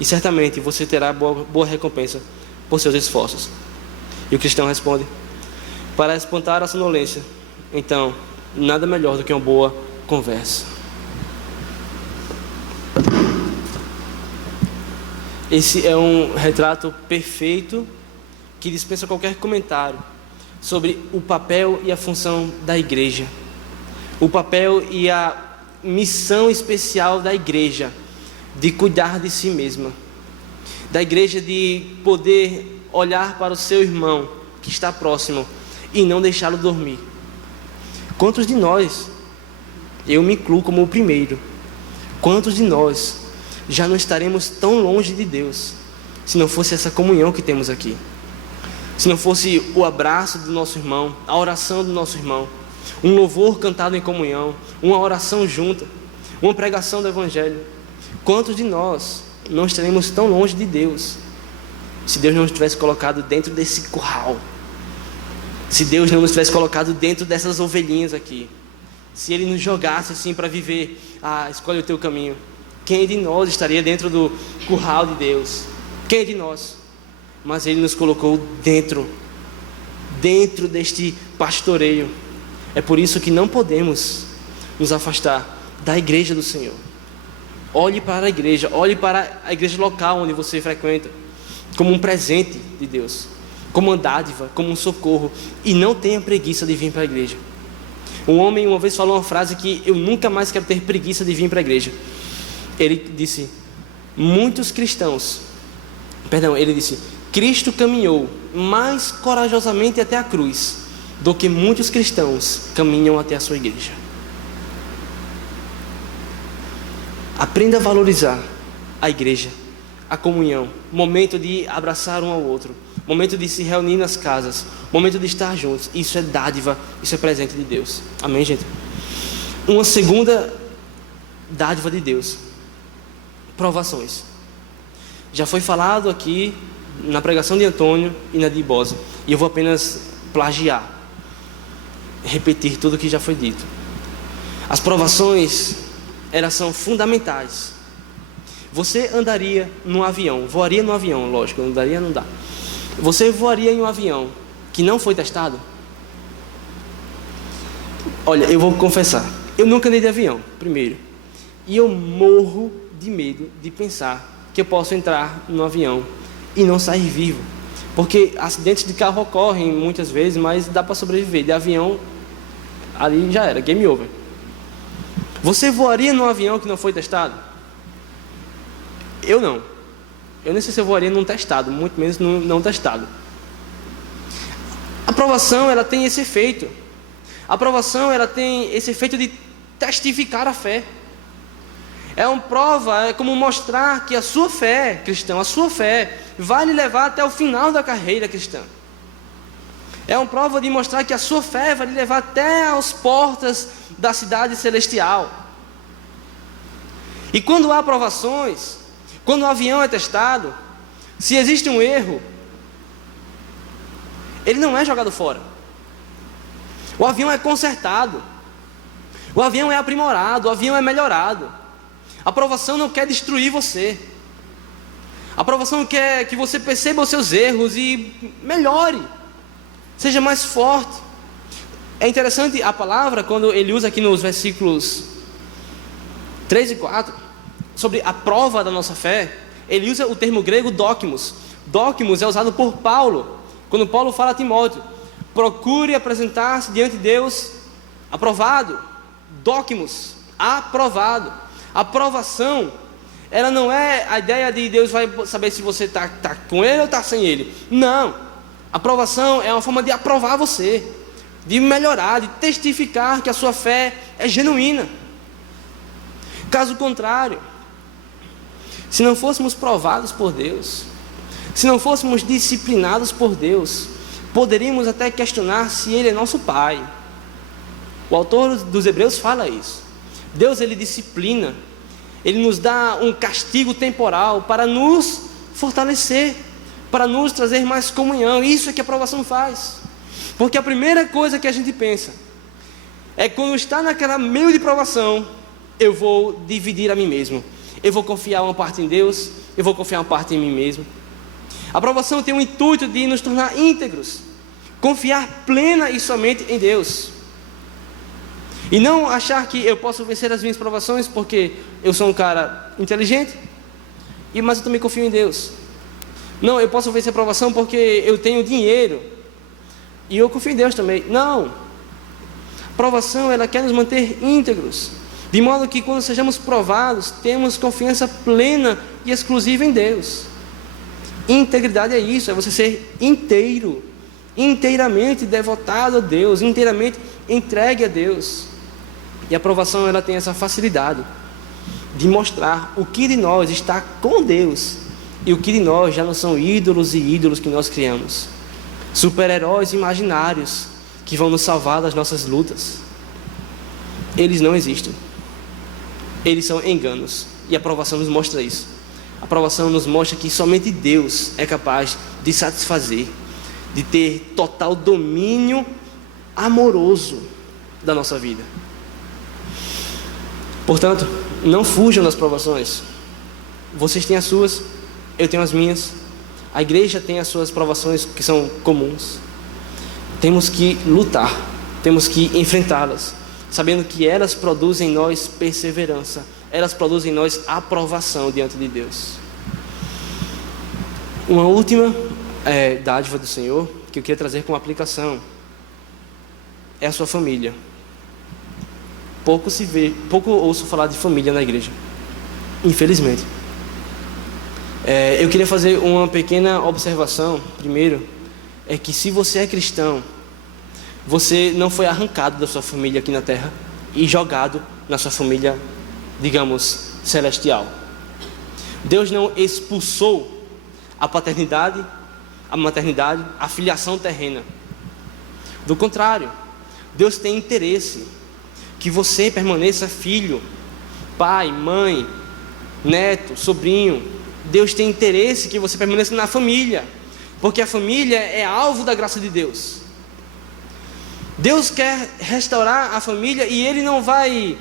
e certamente você terá boa recompensa por seus esforços. E o cristão responde: para espantar a sonolência, então, nada melhor do que uma boa conversa. Esse é um retrato perfeito que dispensa qualquer comentário sobre o papel e a função da igreja, o papel e a missão especial da igreja de cuidar de si mesma, da igreja de poder olhar para o seu irmão que está próximo e não deixá-lo dormir. Quantos de nós, eu me incluo como o primeiro, quantos de nós já não estaremos tão longe de Deus se não fosse essa comunhão que temos aqui? se não fosse o abraço do nosso irmão, a oração do nosso irmão, um louvor cantado em comunhão, uma oração junta, uma pregação do Evangelho, quantos de nós não estaremos tão longe de Deus, se Deus não nos tivesse colocado dentro desse curral, se Deus não nos tivesse colocado dentro dessas ovelhinhas aqui, se Ele nos jogasse assim para viver, escolhe o teu caminho, quem de nós estaria dentro do curral de Deus? Quem de nós? Mas Ele nos colocou dentro deste pastoreio. É por isso que não podemos nos afastar da igreja do Senhor. Olhe para a igreja local onde você frequenta, como um presente de Deus, como uma dádiva, como um socorro, e não tenha preguiça de vir para a igreja. Um homem uma vez falou uma frase que eu nunca mais quero ter preguiça de vir para a igreja. Ele disse, Cristo caminhou mais corajosamente até a cruz do que muitos cristãos caminham até a sua igreja. Aprenda a valorizar a igreja, a comunhão, momento de abraçar um ao outro, momento de se reunir nas casas, momento de estar juntos. Isso é dádiva, isso é presente de Deus. Amém, gente? Uma segunda dádiva de Deus: provações. Já foi falado aqui na pregação de Antônio e na de Bosa, e eu vou apenas plagiar, repetir tudo o que já foi dito. As provações, elas são fundamentais. Você andaria num avião, voaria no avião, lógico, andaria não dá. Você voaria em um avião que não foi testado? Olha, eu vou confessar, eu nunca andei de avião, primeiro, e eu morro de medo de pensar que eu posso entrar no avião e não sair vivo, porque acidentes de carro ocorrem muitas vezes, mas dá para sobreviver. De avião, ali já era, game over. Você voaria num avião que não foi testado? Eu não. Eu nem sei se eu voaria num testado, muito menos num não testado. A aprovação, ela tem esse efeito. A aprovação, ela tem esse efeito de testificar a fé. É uma prova, é como mostrar que a sua fé cristã, a sua fé vai lhe levar até o final da carreira cristã. É uma prova de mostrar que a sua fé vai lhe levar até as portas da cidade celestial. E quando há provações, quando o avião é testado, se existe um erro, ele não é jogado fora. O avião é consertado, o avião é aprimorado, o avião é melhorado. A provação não quer destruir você. A provação quer que você perceba os seus erros e melhore, seja mais forte. É interessante a palavra, quando ele usa aqui nos versículos 3 e 4, sobre a prova da nossa fé, ele usa o termo grego dokimos. Dokimos é usado por Paulo, quando Paulo fala a Timóteo: procure apresentar-se diante de Deus aprovado. Dokimos, aprovado. A aprovação, ela não é a ideia de Deus vai saber se você está com Ele ou está sem Ele. Não. A aprovação é uma forma de aprovar você, de melhorar, de testificar que a sua fé é genuína. Caso contrário, se não fôssemos provados por Deus, se não fôssemos disciplinados por Deus, poderíamos até questionar se Ele é nosso Pai. O autor dos Hebreus fala isso. Deus, Ele disciplina, Ele nos dá um castigo temporal para nos fortalecer, para nos trazer mais comunhão. Isso é que a aprovação faz. Porque a primeira coisa que a gente pensa é quando está naquela meio de provação, eu vou dividir a mim mesmo, eu vou confiar uma parte em Deus, eu vou confiar uma parte em mim mesmo. A aprovação tem o intuito de nos tornar íntegros, confiar plena e somente em Deus, e não achar que eu posso vencer as minhas provações porque eu sou um cara inteligente, mas eu também confio em Deus. Não, eu posso vencer a provação porque eu tenho dinheiro e eu confio em Deus também. Não. A provação, ela quer nos manter íntegros, de modo que quando sejamos provados, temos confiança plena e exclusiva em Deus. Integridade é isso, é você ser inteiro, inteiramente devotado a Deus, inteiramente entregue a Deus. E a aprovação, ela tem essa facilidade de mostrar o que de nós está com Deus e o que de nós já não são ídolos e ídolos que nós criamos. super-heróis imaginários que vão nos salvar das nossas lutas. Eles não existem. Eles são enganos. E a provação nos mostra isso. A provação nos mostra que somente Deus é capaz de satisfazer, de ter total domínio amoroso da nossa vida. Portanto, não fujam das provações. Vocês têm as suas, eu tenho as minhas. A igreja tem as suas provações que são comuns. Temos que lutar, temos que enfrentá-las, sabendo que elas produzem em nós perseverança, elas produzem em nós aprovação diante de Deus. Uma última dádiva do Senhor que eu queria trazer como aplicação é a sua família. Pouco ouço falar de família na igreja, infelizmente. Eu queria fazer uma pequena observação. Primeiro, é que se você é cristão, você não foi arrancado da sua família aqui na terra e jogado na sua família, digamos, celestial. Deus não expulsou a paternidade, a maternidade, a filiação terrena. Do contrário, Deus tem interesse que você permaneça filho, pai, mãe, neto, sobrinho. Deus tem interesse que você permaneça na família, porque a família é alvo da graça de Deus. Deus quer restaurar a família e Ele não vai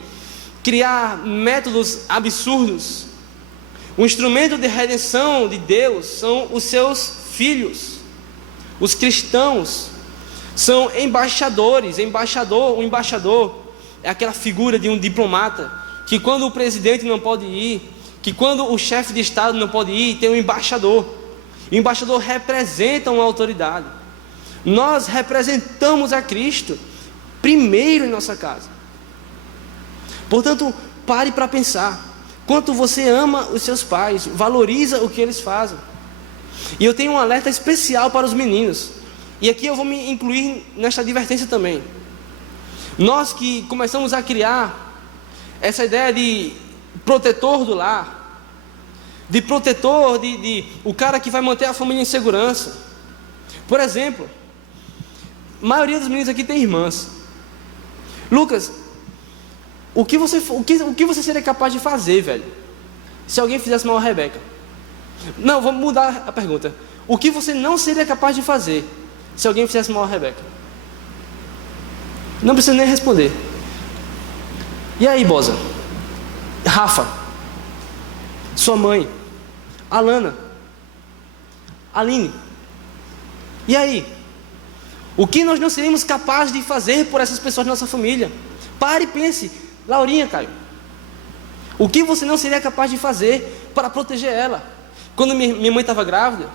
criar métodos absurdos. O instrumento de redenção de Deus são os seus filhos. Os cristãos são embaixadores. O embaixador é aquela figura de um diplomata que quando o presidente não pode ir, que quando o chefe de estado não pode ir, tem um embaixador. O embaixador representa uma autoridade. Nós representamos a Cristo primeiro em nossa casa. Portanto, pare para pensar. Quanto você ama os seus pais, valoriza o que eles fazem. E eu tenho um alerta especial para os meninos. E aqui eu vou me incluir nesta advertência também. Nós que começamos a criar essa ideia de protetor do lar, de protetor, de o cara que vai manter a família em segurança. Por exemplo, a maioria dos meninos aqui tem irmãs. Lucas, o que você seria capaz de fazer, velho, se alguém fizesse mal a Rebeca? Não, vamos mudar a pergunta. O que você não seria capaz de fazer se alguém fizesse mal a Rebeca? Não precisa nem responder. E aí, Bosa? Rafa, sua mãe, Alana, Aline, e aí? O que nós não seríamos capazes de fazer por essas pessoas da nossa família? Pare e pense. Laurinha, Caio, o que você não seria capaz de fazer para proteger ela? Quando minha mãe estava grávida,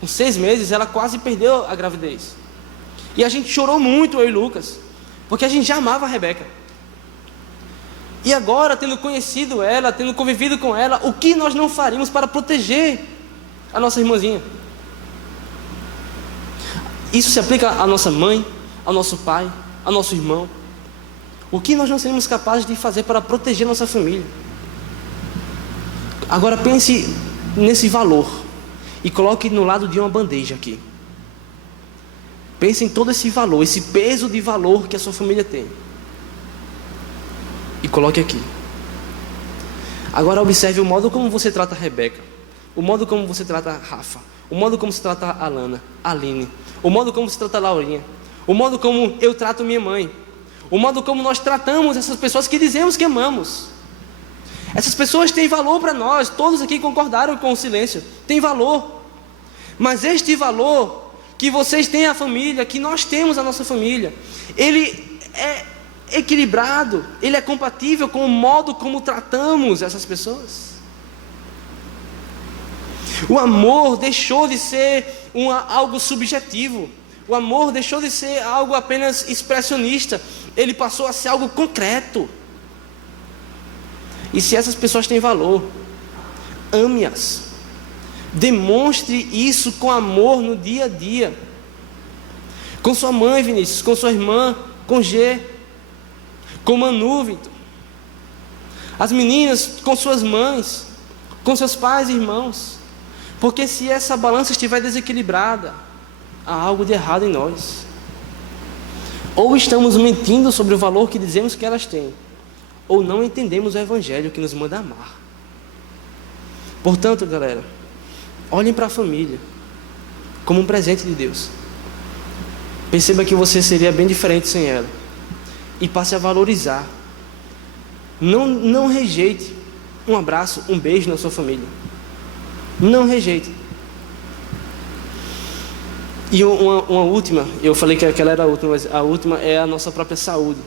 com 6 meses, ela quase perdeu a gravidez. E a gente chorou muito, eu e Lucas, porque a gente já amava a Rebeca. E agora, tendo conhecido ela, tendo convivido com ela, o que nós não faríamos para proteger a nossa irmãzinha? Isso se aplica à nossa mãe, ao nosso pai, ao nosso irmão. O que nós não seríamos capazes de fazer para proteger nossa família? Agora pense nesse valor e coloque no lado de uma bandeja aqui. Pense em todo esse valor, esse peso de valor que a sua família tem. E coloque aqui. Agora observe o modo como você trata a Rebeca, o modo como você trata a Rafa, o modo como você trata a Alana, a Aline, o modo como você trata a Laurinha, o modo como eu trato minha mãe, o modo como nós tratamos essas pessoas que dizemos que amamos. Essas pessoas têm valor para nós. Todos aqui concordaram com o silêncio. Tem valor. Mas este valor que vocês têm à família, que nós temos à nossa família, ele é equilibrado, ele é compatível com o modo como tratamos essas pessoas. O amor deixou de ser algo subjetivo. O amor deixou de ser algo apenas expressionista. Ele passou a ser algo concreto. E se essas pessoas têm valor, ame-as. Demonstre isso com amor no dia a dia. Com sua mãe, Vinícius, com sua irmã, com G, com Manu, Vitor. As meninas com suas mães, com seus pais e irmãos. Porque se essa balança estiver desequilibrada, há algo de errado em nós. Ou estamos mentindo sobre o valor que dizemos que elas têm, ou não entendemos o Evangelho que nos manda amar. Portanto, galera, olhem para a família como um presente de Deus. Perceba que você seria bem diferente sem ela, e passe a valorizar. Não rejeite um abraço, um beijo na sua família. Não rejeite. E uma última, eu falei que aquela era a última, mas a última é a nossa própria saúde.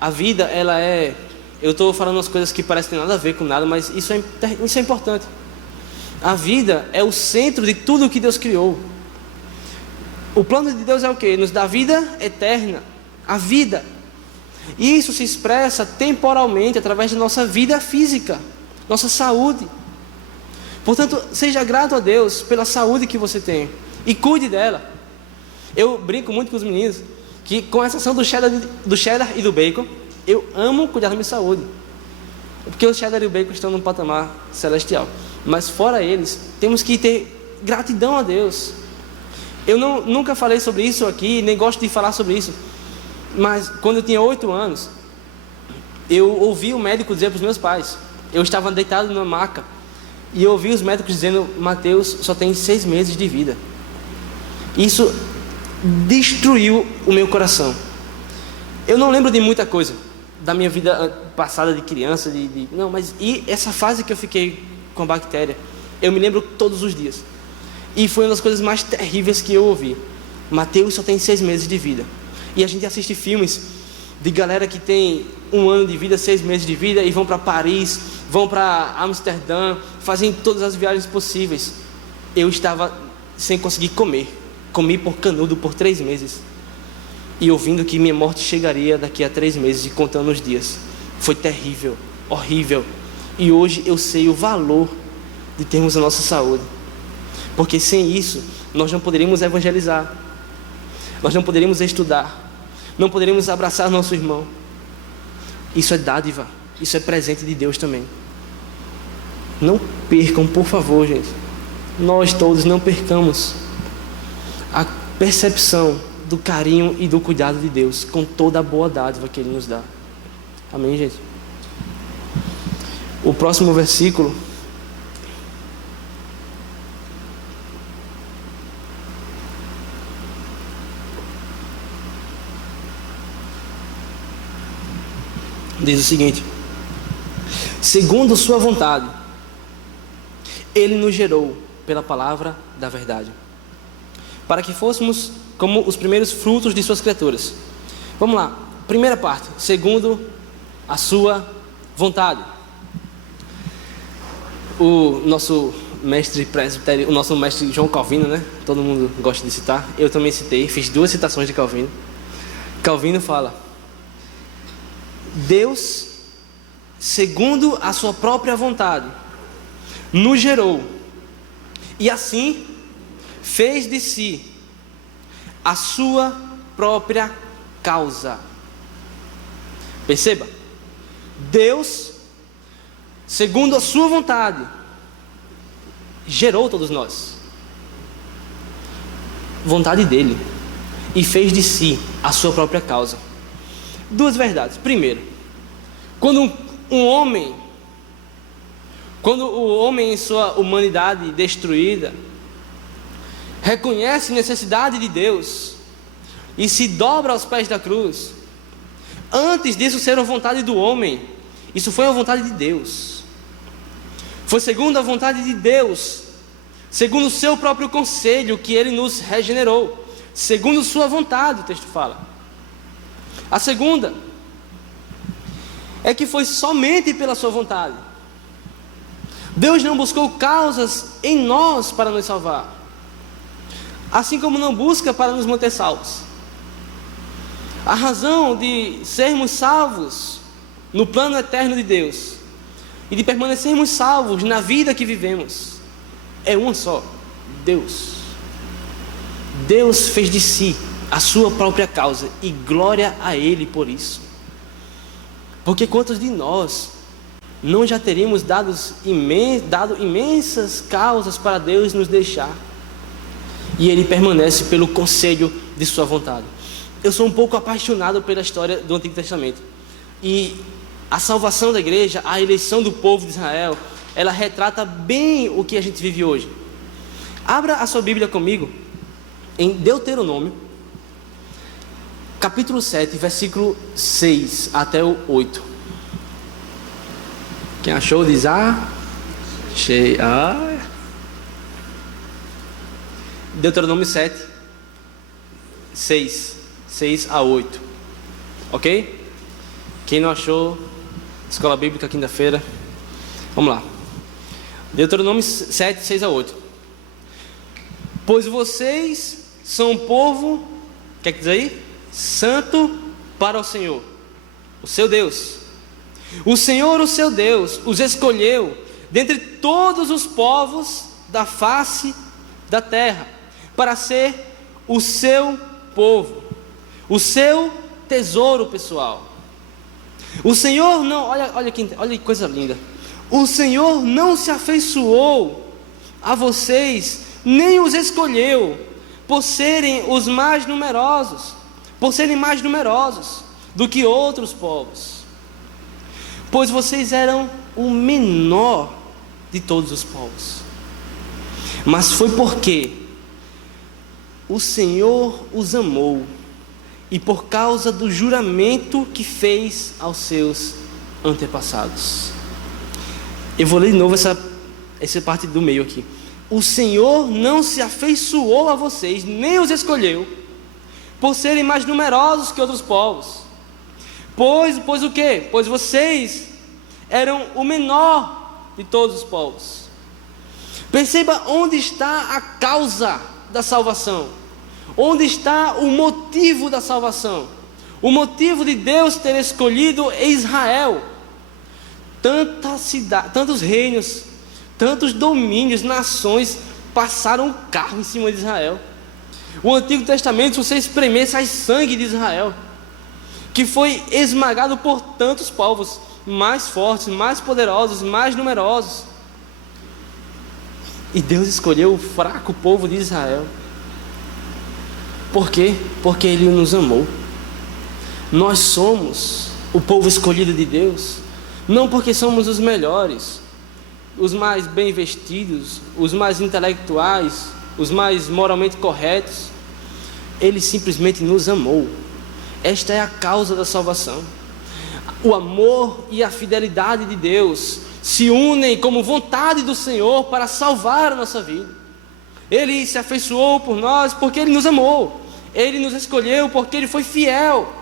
A vida, ela é... Eu estou falando umas coisas que parecem ter nada a ver com nada, mas isso é importante. A vida é o centro de tudo que Deus criou. O plano de Deus é o quê? Nos dá vida eterna. A vida. E isso se expressa temporalmente através da nossa vida física, nossa saúde. Portanto, seja grato a Deus pela saúde que você tem e cuide dela. Eu brinco muito com os meninos que, com exceção do cheddar e do bacon, eu amo cuidar da minha saúde, porque o cheddar e o bacon estão num patamar celestial. Mas fora eles, temos que ter gratidão a Deus. Eu nunca falei sobre isso aqui, nem gosto de falar sobre isso, mas quando eu tinha 8 anos, eu ouvi o médico dizer para os meus pais, eu estava deitado numa maca, e eu ouvi os médicos dizendo: Mateus só tem 6 meses de vida. Isso destruiu o meu coração. Eu não lembro de muita coisa da minha vida passada de criança, não, mas e essa fase que eu fiquei com a bactéria, eu me lembro todos os dias. E foi uma das coisas mais terríveis que eu ouvi. Mateus só tem 6 meses de vida. E a gente assiste filmes de galera que tem 1 ano de vida, 6 meses de vida, e vão para Paris, vão para Amsterdã, fazem todas as viagens possíveis. Eu estava sem conseguir comer. Comi por canudo por 3 meses. E ouvindo que minha morte chegaria daqui a 3 meses e contando os dias. Foi terrível, horrível. E hoje eu sei o valor de termos a nossa saúde. Porque sem isso, nós não poderíamos evangelizar. Nós não poderíamos estudar. Não poderíamos abraçar nosso irmão. Isso é dádiva. Isso é presente de Deus também. Não percam, por favor, gente. Nós todos não percamos a percepção do carinho e do cuidado de Deus com toda a boa dádiva que Ele nos dá. Amém, gente? O próximo versículo diz o seguinte: segundo sua vontade, Ele nos gerou pela palavra da verdade, para que fôssemos como os primeiros frutos de suas criaturas. Vamos lá, primeira parte, segundo a sua vontade. O nosso mestre presbitério, o nosso mestre João Calvino, né? Todo mundo gosta de citar. Eu também citei, fiz 2 citações de Calvino. Calvino fala: Deus, segundo a sua própria vontade, nos gerou, e assim fez de si a sua própria causa. Perceba, Deus, segundo a sua vontade, gerou todos nós, vontade dele, e fez de si a sua própria causa. 2 verdades. Primeiro, quando o homem em sua humanidade destruída reconhece necessidade de Deus e se dobra aos pés da cruz, antes disso ser a vontade do homem, isso foi a vontade de Deus. Foi segundo a vontade de Deus, segundo o seu próprio conselho, que Ele nos regenerou, segundo sua vontade, o texto fala. A segunda é que foi somente pela sua vontade. Deus não buscou causas em nós para nos salvar, assim como não busca para nos manter salvos. A razão de sermos salvos no plano eterno de Deus e de permanecermos salvos na vida que vivemos é uma só: Deus. Deus fez de si a sua própria causa, e glória a Ele por isso. Porque quantos de nós não já teríamos dado imensas causas para Deus nos deixar? e ele permanece pelo conselho de sua vontade. Eu sou um pouco apaixonado pela história do Antigo Testamento, e a salvação da igreja, a eleição do povo de Israel, ela retrata bem o que a gente vive hoje. Abra a sua Bíblia comigo em Deuteronômio, capítulo 7, versículo 6 até o 8. Quem achou diz achei. Deuteronômio 7, 6 a 8. Ok? Quem não achou, Escola Bíblica, quinta-feira. Vamos lá. Deuteronômio 7, 6 a 8. Pois vocês são um povo, quer dizer aí? Santo para o Senhor, o seu Deus. O Senhor, o seu Deus, os escolheu dentre todos os povos da face da terra, para ser o seu povo, o seu tesouro pessoal. O Senhor não, olha que coisa linda. O Senhor não se afeiçoou a vocês, nem os escolheu por serem os mais numerosos, do que outros povos, pois vocês eram o menor de todos os povos. Mas foi porque o Senhor os amou, e por causa do juramento que fez aos seus antepassados. Eu vou ler de novo essa parte do meio aqui. O Senhor não se afeiçoou a vocês, nem os escolheu por serem mais numerosos que outros povos. Pois o quê? Pois vocês eram o menor de todos os povos. Perceba onde está a causa da salvação. Onde está o motivo da salvação? O motivo de Deus ter escolhido Israel. Tantos reinos, tantos domínios, nações passaram o carro em cima de Israel. O Antigo Testamento, se você espremer, sai sangue de Israel, que foi esmagado por tantos povos mais fortes, mais poderosos, mais numerosos. E Deus escolheu o fraco povo de Israel. Por quê? Porque Ele nos amou. Nós somos o povo escolhido de Deus, não porque somos os melhores, os mais bem vestidos, os mais intelectuais, os mais moralmente corretos. Ele simplesmente nos amou. Esta é a causa da salvação. O amor e a fidelidade de Deus se unem como vontade do Senhor para salvar a nossa vida. Ele se afeiçoou por nós porque Ele nos amou. Ele nos escolheu porque Ele foi fiel.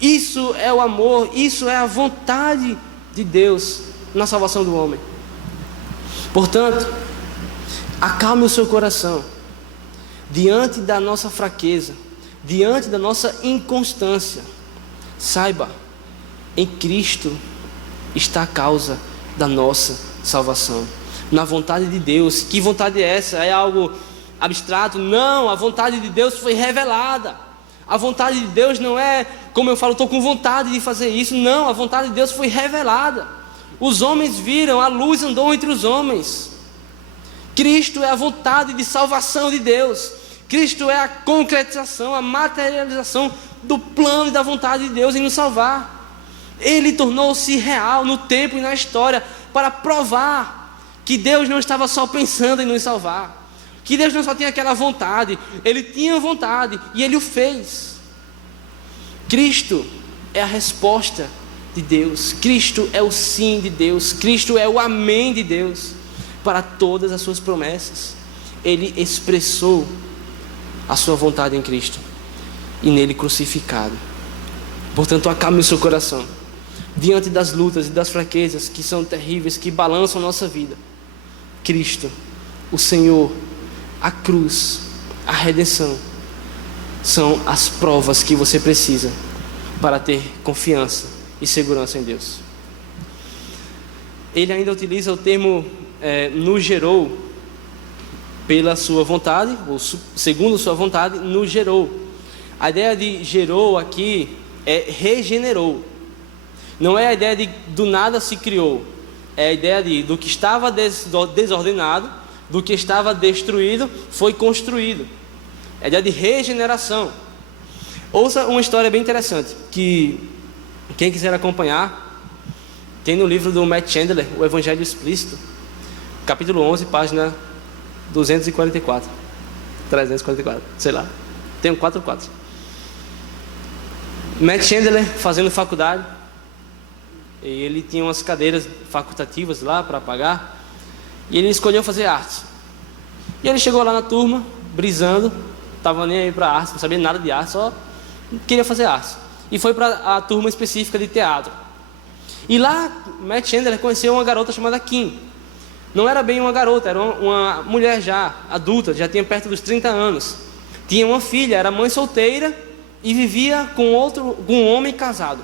Isso é o amor, isso é a vontade de Deus na salvação do homem. Portanto, acalme o seu coração diante da nossa fraqueza, diante da nossa inconstância. Saiba, em Cristo está a causa da nossa salvação, na vontade de Deus. Que vontade é essa? É algo abstrato? Não, a vontade de Deus foi revelada. A vontade de Deus não é, como eu falo, estou com vontade de fazer isso. Não, a vontade de Deus foi revelada. Os homens viram, a luz andou entre os homens. Cristo é a vontade de salvação de Deus. Cristo é a concretização, a materialização do plano e da vontade de Deus em nos salvar. Ele tornou-se real no tempo e na história para provar que Deus não estava só pensando em nos salvar, que Deus não só tinha aquela vontade, Ele tinha vontade e Ele o fez. Cristo é a resposta de Deus. Cristo é o sim de Deus. Cristo é o amém de Deus para todas as suas promessas. Ele expressou a sua vontade em Cristo e nele crucificado. Portanto, acalme o seu coração diante das lutas e das fraquezas que são terríveis, que balançam a nossa vida. Cristo, o Senhor, a cruz, a redenção são as provas que você precisa para ter confiança e segurança em Deus. Ele ainda utiliza o termo nos gerou pela sua vontade, ou segundo sua vontade, nos gerou. A ideia de gerou aqui é regenerou. Não é a ideia de do nada se criou. É a ideia do que estava desordenado, do que estava destruído foi construído. É dia de regeneração. Ouça uma história bem interessante, que quem quiser acompanhar, tem no livro do Matt Chandler, O Evangelho Explícito, capítulo 11, página 244, 344, sei lá, tem 4. Matt Chandler fazendo faculdade, e ele tinha umas cadeiras facultativas lá para pagar, e ele escolheu fazer artes. E ele chegou lá na turma, brisando, estava nem aí para arte, não sabia nada de arte, só queria fazer arte. E foi para a turma específica de teatro. E lá, Matt Chandler conheceu uma garota chamada Kim. Não era bem uma garota, era uma mulher já adulta, já tinha perto dos 30 anos. Tinha uma filha, era mãe solteira e vivia com um homem casado.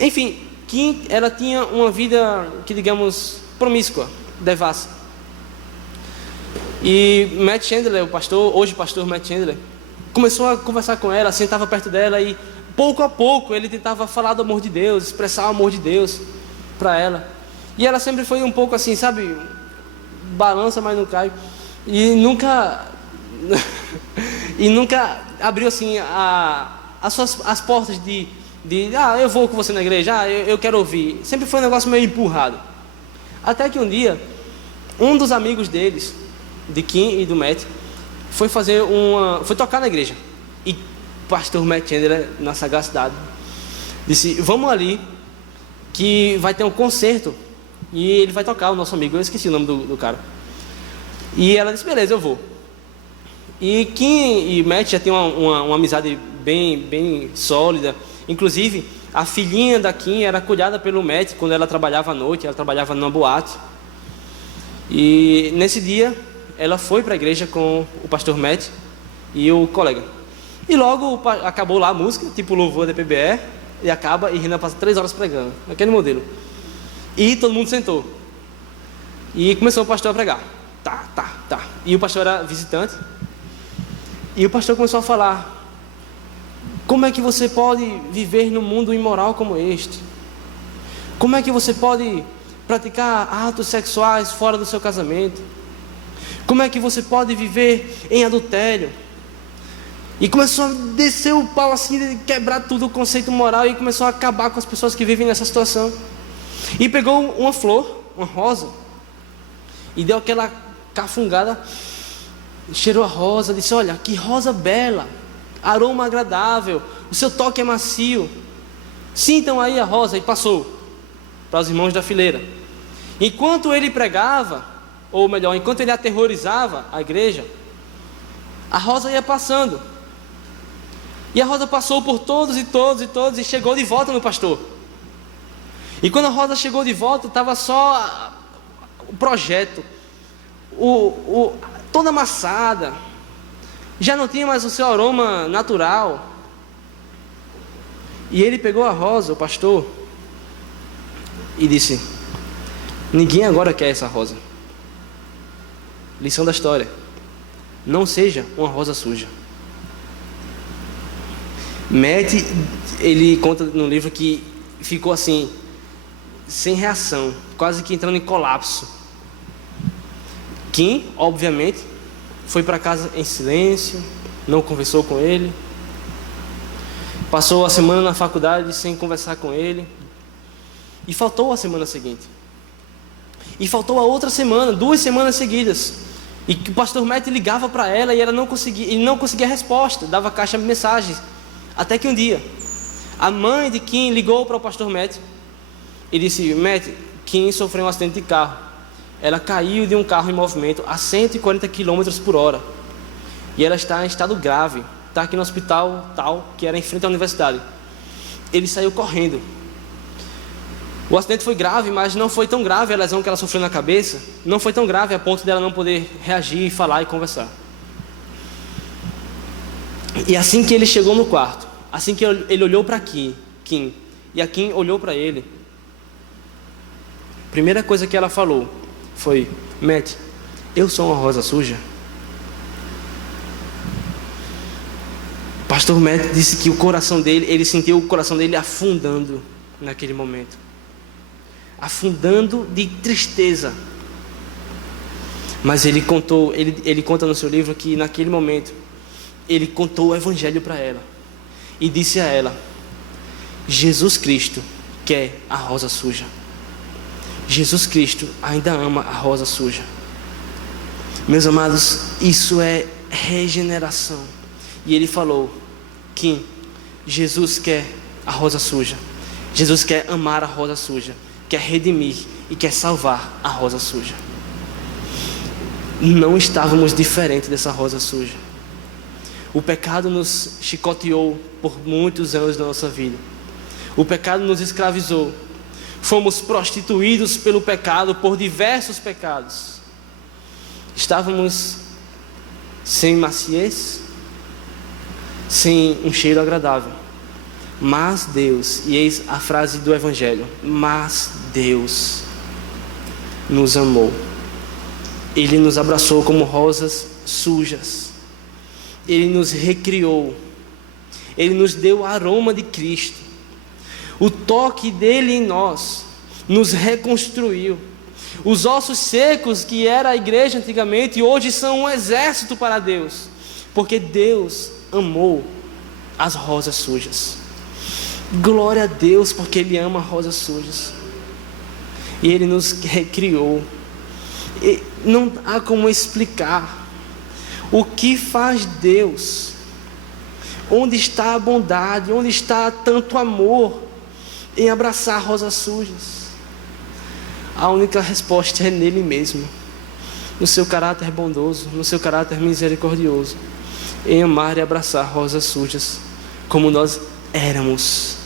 Enfim, Kim, ela tinha uma vida que, digamos, promíscua, devassa. E Matt Chandler, o pastor, hoje pastor Matt Chandler, começou a conversar com ela, sentava perto dela e pouco a pouco ele tentava falar do amor de Deus, expressar o amor de Deus para ela. E ela sempre foi um pouco assim, sabe, balança, mas não cai. E nunca abriu assim as portas de eu vou com você na igreja, eu quero ouvir. Sempre foi um negócio meio empurrado. Até que um dia, um dos amigos deles, de Kim e do Matt, foi tocar na igreja. E o pastor Matt Chandler, na sagacidade, disse: vamos ali, que vai ter um concerto e ele vai tocar, o nosso amigo. Eu esqueci o nome do cara. E ela disse: beleza, eu vou. E Kim e Matt já tinham uma amizade bem sólida. Inclusive, a filhinha da Kim era cuidada pelo Matt quando ela trabalhava à noite. Ela trabalhava numa boate. E nesse dia ela foi para a igreja com o pastor Matt e o colega. E logo acabou lá a música, tipo louvor da PBE, e acaba, e Renan passa 3 horas pregando, naquele modelo. E todo mundo sentou. E começou o pastor a pregar. Tá. E o pastor era visitante. E o pastor começou a falar: como é que você pode viver num mundo imoral como este? Como é que você pode praticar atos sexuais fora do seu casamento? Como é que você pode viver em adultério? E começou a descer o pau assim, quebrar tudo o conceito moral, e começou a acabar com as pessoas que vivem nessa situação. E pegou uma flor, uma rosa, e deu aquela cafungada, cheirou a rosa, disse: olha, que rosa bela, aroma agradável, o seu toque é macio, sintam aí a rosa. E passou para os irmãos da fileira. Enquanto ele pregava, ou melhor, enquanto ele aterrorizava a igreja, a rosa ia passando. E a rosa passou por todos e chegou de volta no pastor. E quando a rosa chegou de volta, estava só o projeto, toda amassada, já não tinha mais o seu aroma natural. E ele pegou a rosa, o pastor, e disse: ninguém agora quer essa rosa. Lição da história: não seja uma rosa suja. Matt, ele conta no livro que ficou assim, sem reação, quase que entrando em colapso. Kim, obviamente, foi para casa em silêncio, não conversou com ele, passou a semana na faculdade sem conversar com ele, e faltou a semana seguinte, e faltou a outra semana, 2 semanas seguidas. E que o pastor Matt ligava para ela e ela não conseguia resposta, dava caixa de mensagens. Até que um dia, a mãe de Kim ligou para o pastor Matt e disse: Matt, Kim sofreu um acidente de carro. Ela caiu de um carro em movimento a 140 km por hora. E ela está em estado grave. Está aqui no hospital tal, que era em frente à universidade. Ele saiu correndo. O acidente foi grave, mas não foi tão grave a lesão que ela sofreu na cabeça. Não foi tão grave a ponto dela não poder reagir, falar e conversar. E assim que ele chegou no quarto, assim que ele olhou para Kim, e a Kim olhou para ele, a primeira coisa que ela falou foi: Matt, eu sou uma rosa suja? O pastor Matt disse que o coração dele, ele sentiu o coração dele afundando naquele momento. Afundando de tristeza. Mas ele conta no seu livro que naquele momento ele contou o evangelho para ela e disse a ela: Jesus Cristo quer a rosa suja. Jesus Cristo ainda ama a rosa suja. Meus amados, isso é regeneração. E ele falou que Jesus quer a rosa suja. Jesus quer amar a rosa suja, quer redimir e quer salvar a rosa suja. Não estávamos diferentes dessa rosa suja. O pecado nos chicoteou por muitos anos da nossa vida. O pecado nos escravizou. Fomos prostituídos pelo pecado, por diversos pecados. Estávamos sem maciez, sem um cheiro agradável. Mas Deus, e eis a frase do Evangelho: mas Deus nos amou. Ele nos abraçou como rosas sujas. Ele nos recriou. Ele nos deu o aroma de Cristo. O toque dele em nós nos reconstruiu. Os ossos secos que era a igreja antigamente, hoje são um exército para Deus, porque Deus amou as rosas sujas. Glória a Deus, porque Ele ama rosas sujas. E Ele nos recriou. E não há como explicar o que faz Deus. Onde está a bondade? Onde está tanto amor em abraçar rosas sujas? A única resposta é nele mesmo, no seu caráter bondoso, no seu caráter misericordioso, em amar e abraçar rosas sujas, como nós éramos,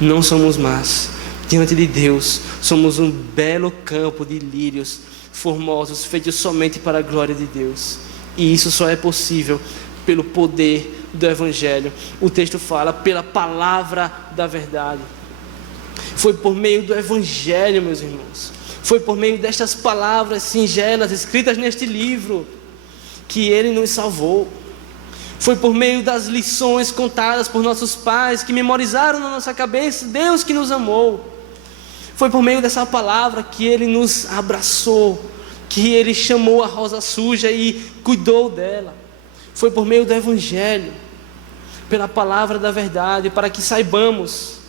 não somos mais. Diante de Deus, somos um belo campo de lírios formosos, feitos somente para a glória de Deus. E isso só é possível pelo poder do Evangelho. O texto fala pela palavra da verdade. Foi por meio do Evangelho, meus irmãos, foi por meio destas palavras singelas escritas neste livro que Ele nos salvou. Foi por meio das lições contadas por nossos pais, que memorizaram na nossa cabeça Deus que nos amou. Foi por meio dessa palavra que Ele nos abraçou, que Ele chamou a rosa suja e cuidou dela. Foi por meio do Evangelho, pela palavra da verdade, para que saibamos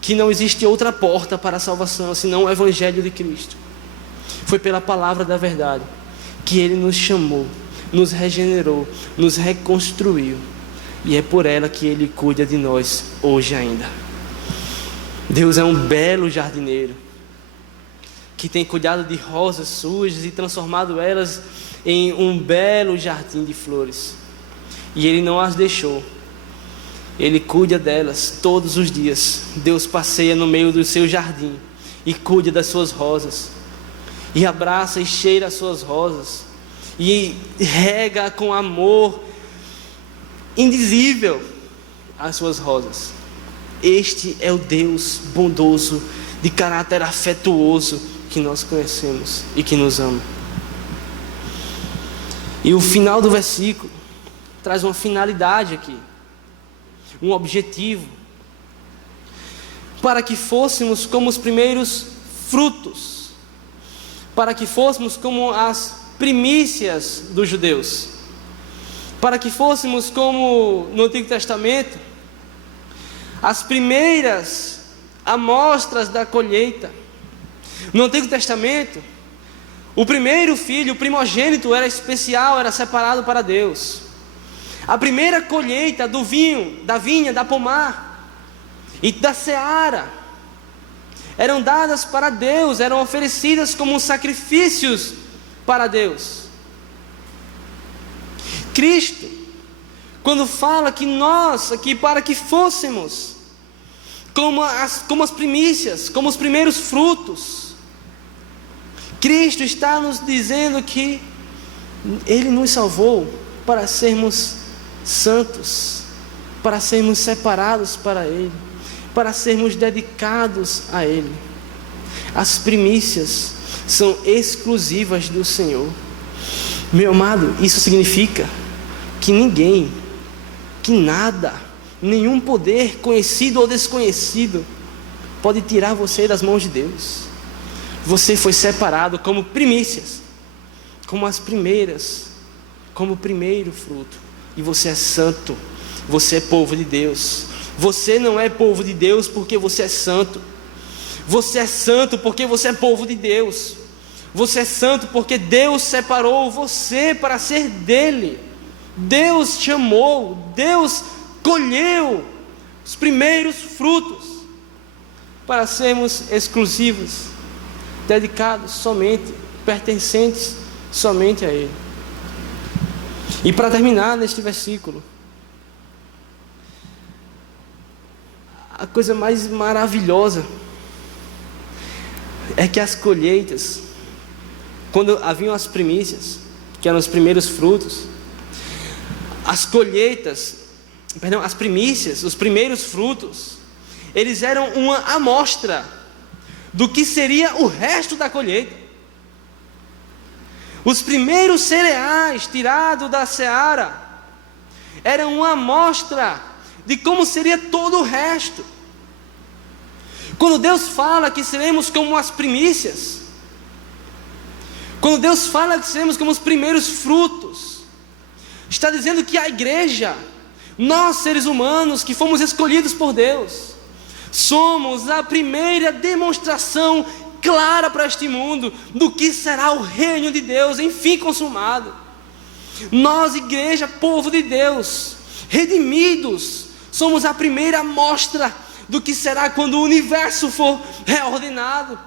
que não existe outra porta para a salvação senão o Evangelho de Cristo. Foi pela palavra da verdade que Ele nos chamou, nos regenerou, nos reconstruiu, e é por ela que Ele cuida de nós hoje ainda. Deus é um belo jardineiro que tem cuidado de rosas sujas e transformado elas em um belo jardim de flores, e Ele não as deixou. Ele cuida delas todos os dias. Deus passeia no meio do seu jardim e cuida das suas rosas, e abraça e cheira as suas rosas, e rega com amor indizível as suas rosas. Este é o Deus bondoso, de caráter afetuoso, que nós conhecemos e que nos ama. E o final do versículo traz uma finalidade aqui, um objetivo: para que fôssemos como os primeiros frutos, para que fôssemos como as primícias dos judeus, para que fôssemos como no Antigo Testamento, as primeiras amostras da colheita. No Antigo Testamento, o primeiro filho, o primogênito, era especial, era separado para Deus. A primeira colheita do vinho, da vinha, da pomar e da seara eram dadas para Deus, eram oferecidas como sacrifícios para Deus. Cristo, quando fala que nós aqui, para que fôssemos como as primícias, como os primeiros frutos, Cristo está nos dizendo que Ele nos salvou para sermos santos, para sermos separados para Ele, para sermos dedicados a Ele. As primícias são exclusivas do Senhor. Meu amado, isso significa que ninguém, que nada, nenhum poder conhecido ou desconhecido pode tirar você das mãos de Deus. Você foi separado como primícias, como as primeiras, como o primeiro fruto. E você é santo, você é povo de Deus. Você não é povo de Deus porque você é santo. Você é santo porque você é povo de Deus. Você é santo porque Deus separou você para ser dele. Deus te amou, Deus colheu os primeiros frutos para sermos exclusivos, dedicados somente, pertencentes somente a Ele. E para terminar neste versículo, a coisa mais maravilhosa é que as colheitas, quando haviam as primícias, que eram os primeiros frutos, as primícias, os primeiros frutos, eles eram uma amostra do que seria o resto da colheita. Os primeiros cereais tirados da seara eram uma amostra de como seria todo o resto. Quando Deus fala que seremos como as primícias, quando Deus fala que seremos como os primeiros frutos, está dizendo que a igreja, nós seres humanos que fomos escolhidos por Deus, somos a primeira demonstração clara para este mundo do que será o reino de Deus, enfim consumado. Nós, igreja, povo de Deus, redimidos, somos a primeira amostra do que será quando o universo for reordenado,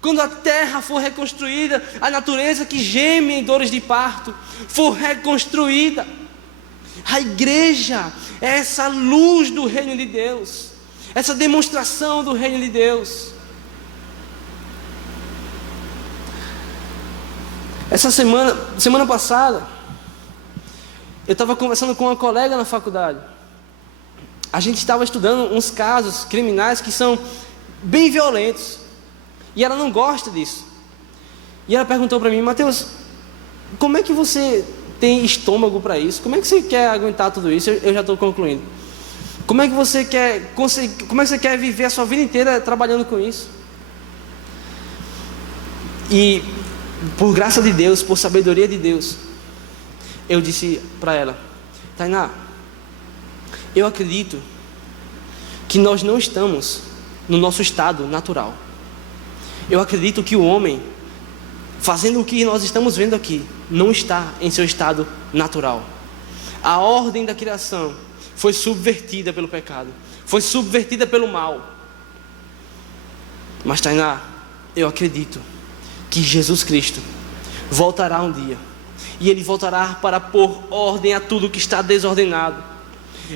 quando a terra for reconstruída, a natureza que geme em dores de parto for reconstruída. A igreja é essa luz do reino de Deus, essa demonstração do reino de Deus. Essa semana passada, eu estava conversando com uma colega na faculdade. A gente estava estudando uns casos criminais que são bem violentos, e ela não gosta disso. E ela perguntou para mim: Mateus, como é que você tem estômago para isso? Como é que você quer aguentar tudo isso? Eu já estou concluindo. Como é que você quer conseguir, como é que você quer viver a sua vida inteira trabalhando com isso? E por graça de Deus, por sabedoria de Deus, eu disse para ela: Tainá, eu acredito que nós não estamos no nosso estado natural. Eu acredito que o homem, fazendo o que nós estamos vendo aqui, não está em seu estado natural. A ordem da criação foi subvertida pelo pecado, foi subvertida pelo mal. Mas Tainá, eu acredito que Jesus Cristo voltará um dia, e Ele voltará para pôr ordem a tudo que está desordenado.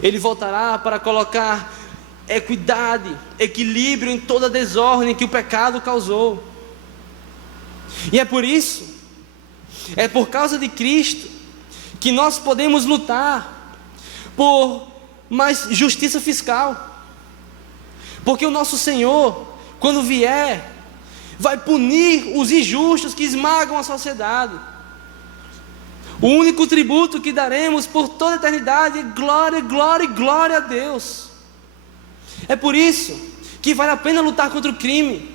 Ele voltará para colocar equidade, equilíbrio em toda a desordem que o pecado causou. E é por isso, é por causa de Cristo, que nós podemos lutar por mais justiça fiscal, porque o nosso Senhor, quando vier, vai punir os injustos que esmagam a sociedade. O único tributo que daremos por toda a eternidade é glória, glória e glória a Deus. É por isso que vale a pena lutar contra o crime,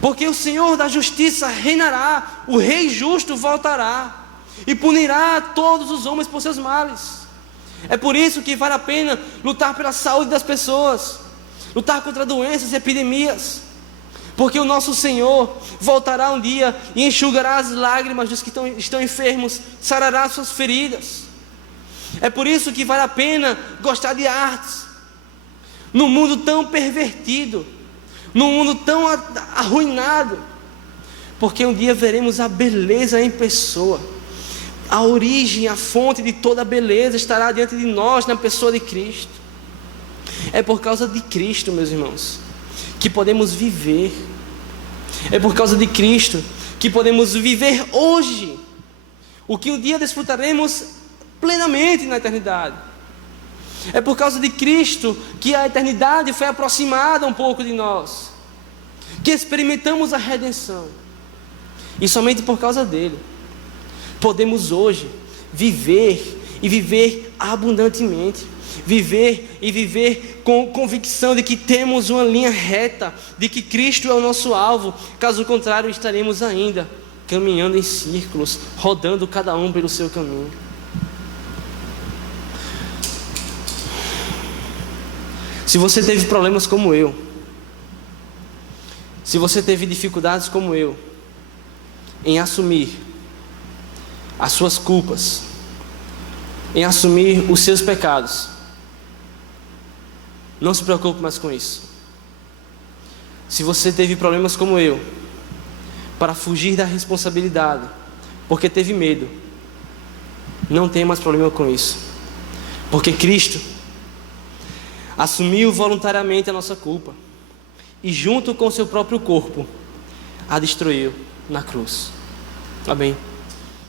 porque o Senhor da justiça reinará, o Rei justo voltará e punirá todos os homens por seus males. É por isso que vale a pena lutar pela saúde das pessoas, lutar contra doenças e epidemias, porque o nosso Senhor voltará um dia e enxugará as lágrimas dos que estão enfermos, sarará suas feridas. É por isso que vale a pena gostar de artes, num mundo tão pervertido, num mundo tão arruinado, porque um dia veremos a beleza em pessoa. A origem, a fonte de toda a beleza estará diante de nós na pessoa de Cristo. É por causa de Cristo, meus irmãos, que podemos viver. É por causa de Cristo que podemos viver hoje o que um dia desfrutaremos plenamente na eternidade. É por causa de Cristo que a eternidade foi aproximada um pouco de nós, que experimentamos a redenção. E somente por causa dele podemos hoje viver e viver abundantemente. Viver com convicção de que temos uma linha reta, de que Cristo é o nosso alvo. Caso contrário, estaremos ainda caminhando em círculos, rodando cada um pelo seu caminho. Se você teve problemas como eu, se você teve dificuldades como eu, em assumir as suas culpas, em assumir os seus pecados, não se preocupe mais com isso. Se você teve problemas como eu, para fugir da responsabilidade, porque teve medo, não tem mais problema com isso, porque Cristo assumiu voluntariamente a nossa culpa e junto com seu próprio corpo a destruiu na cruz. Amém.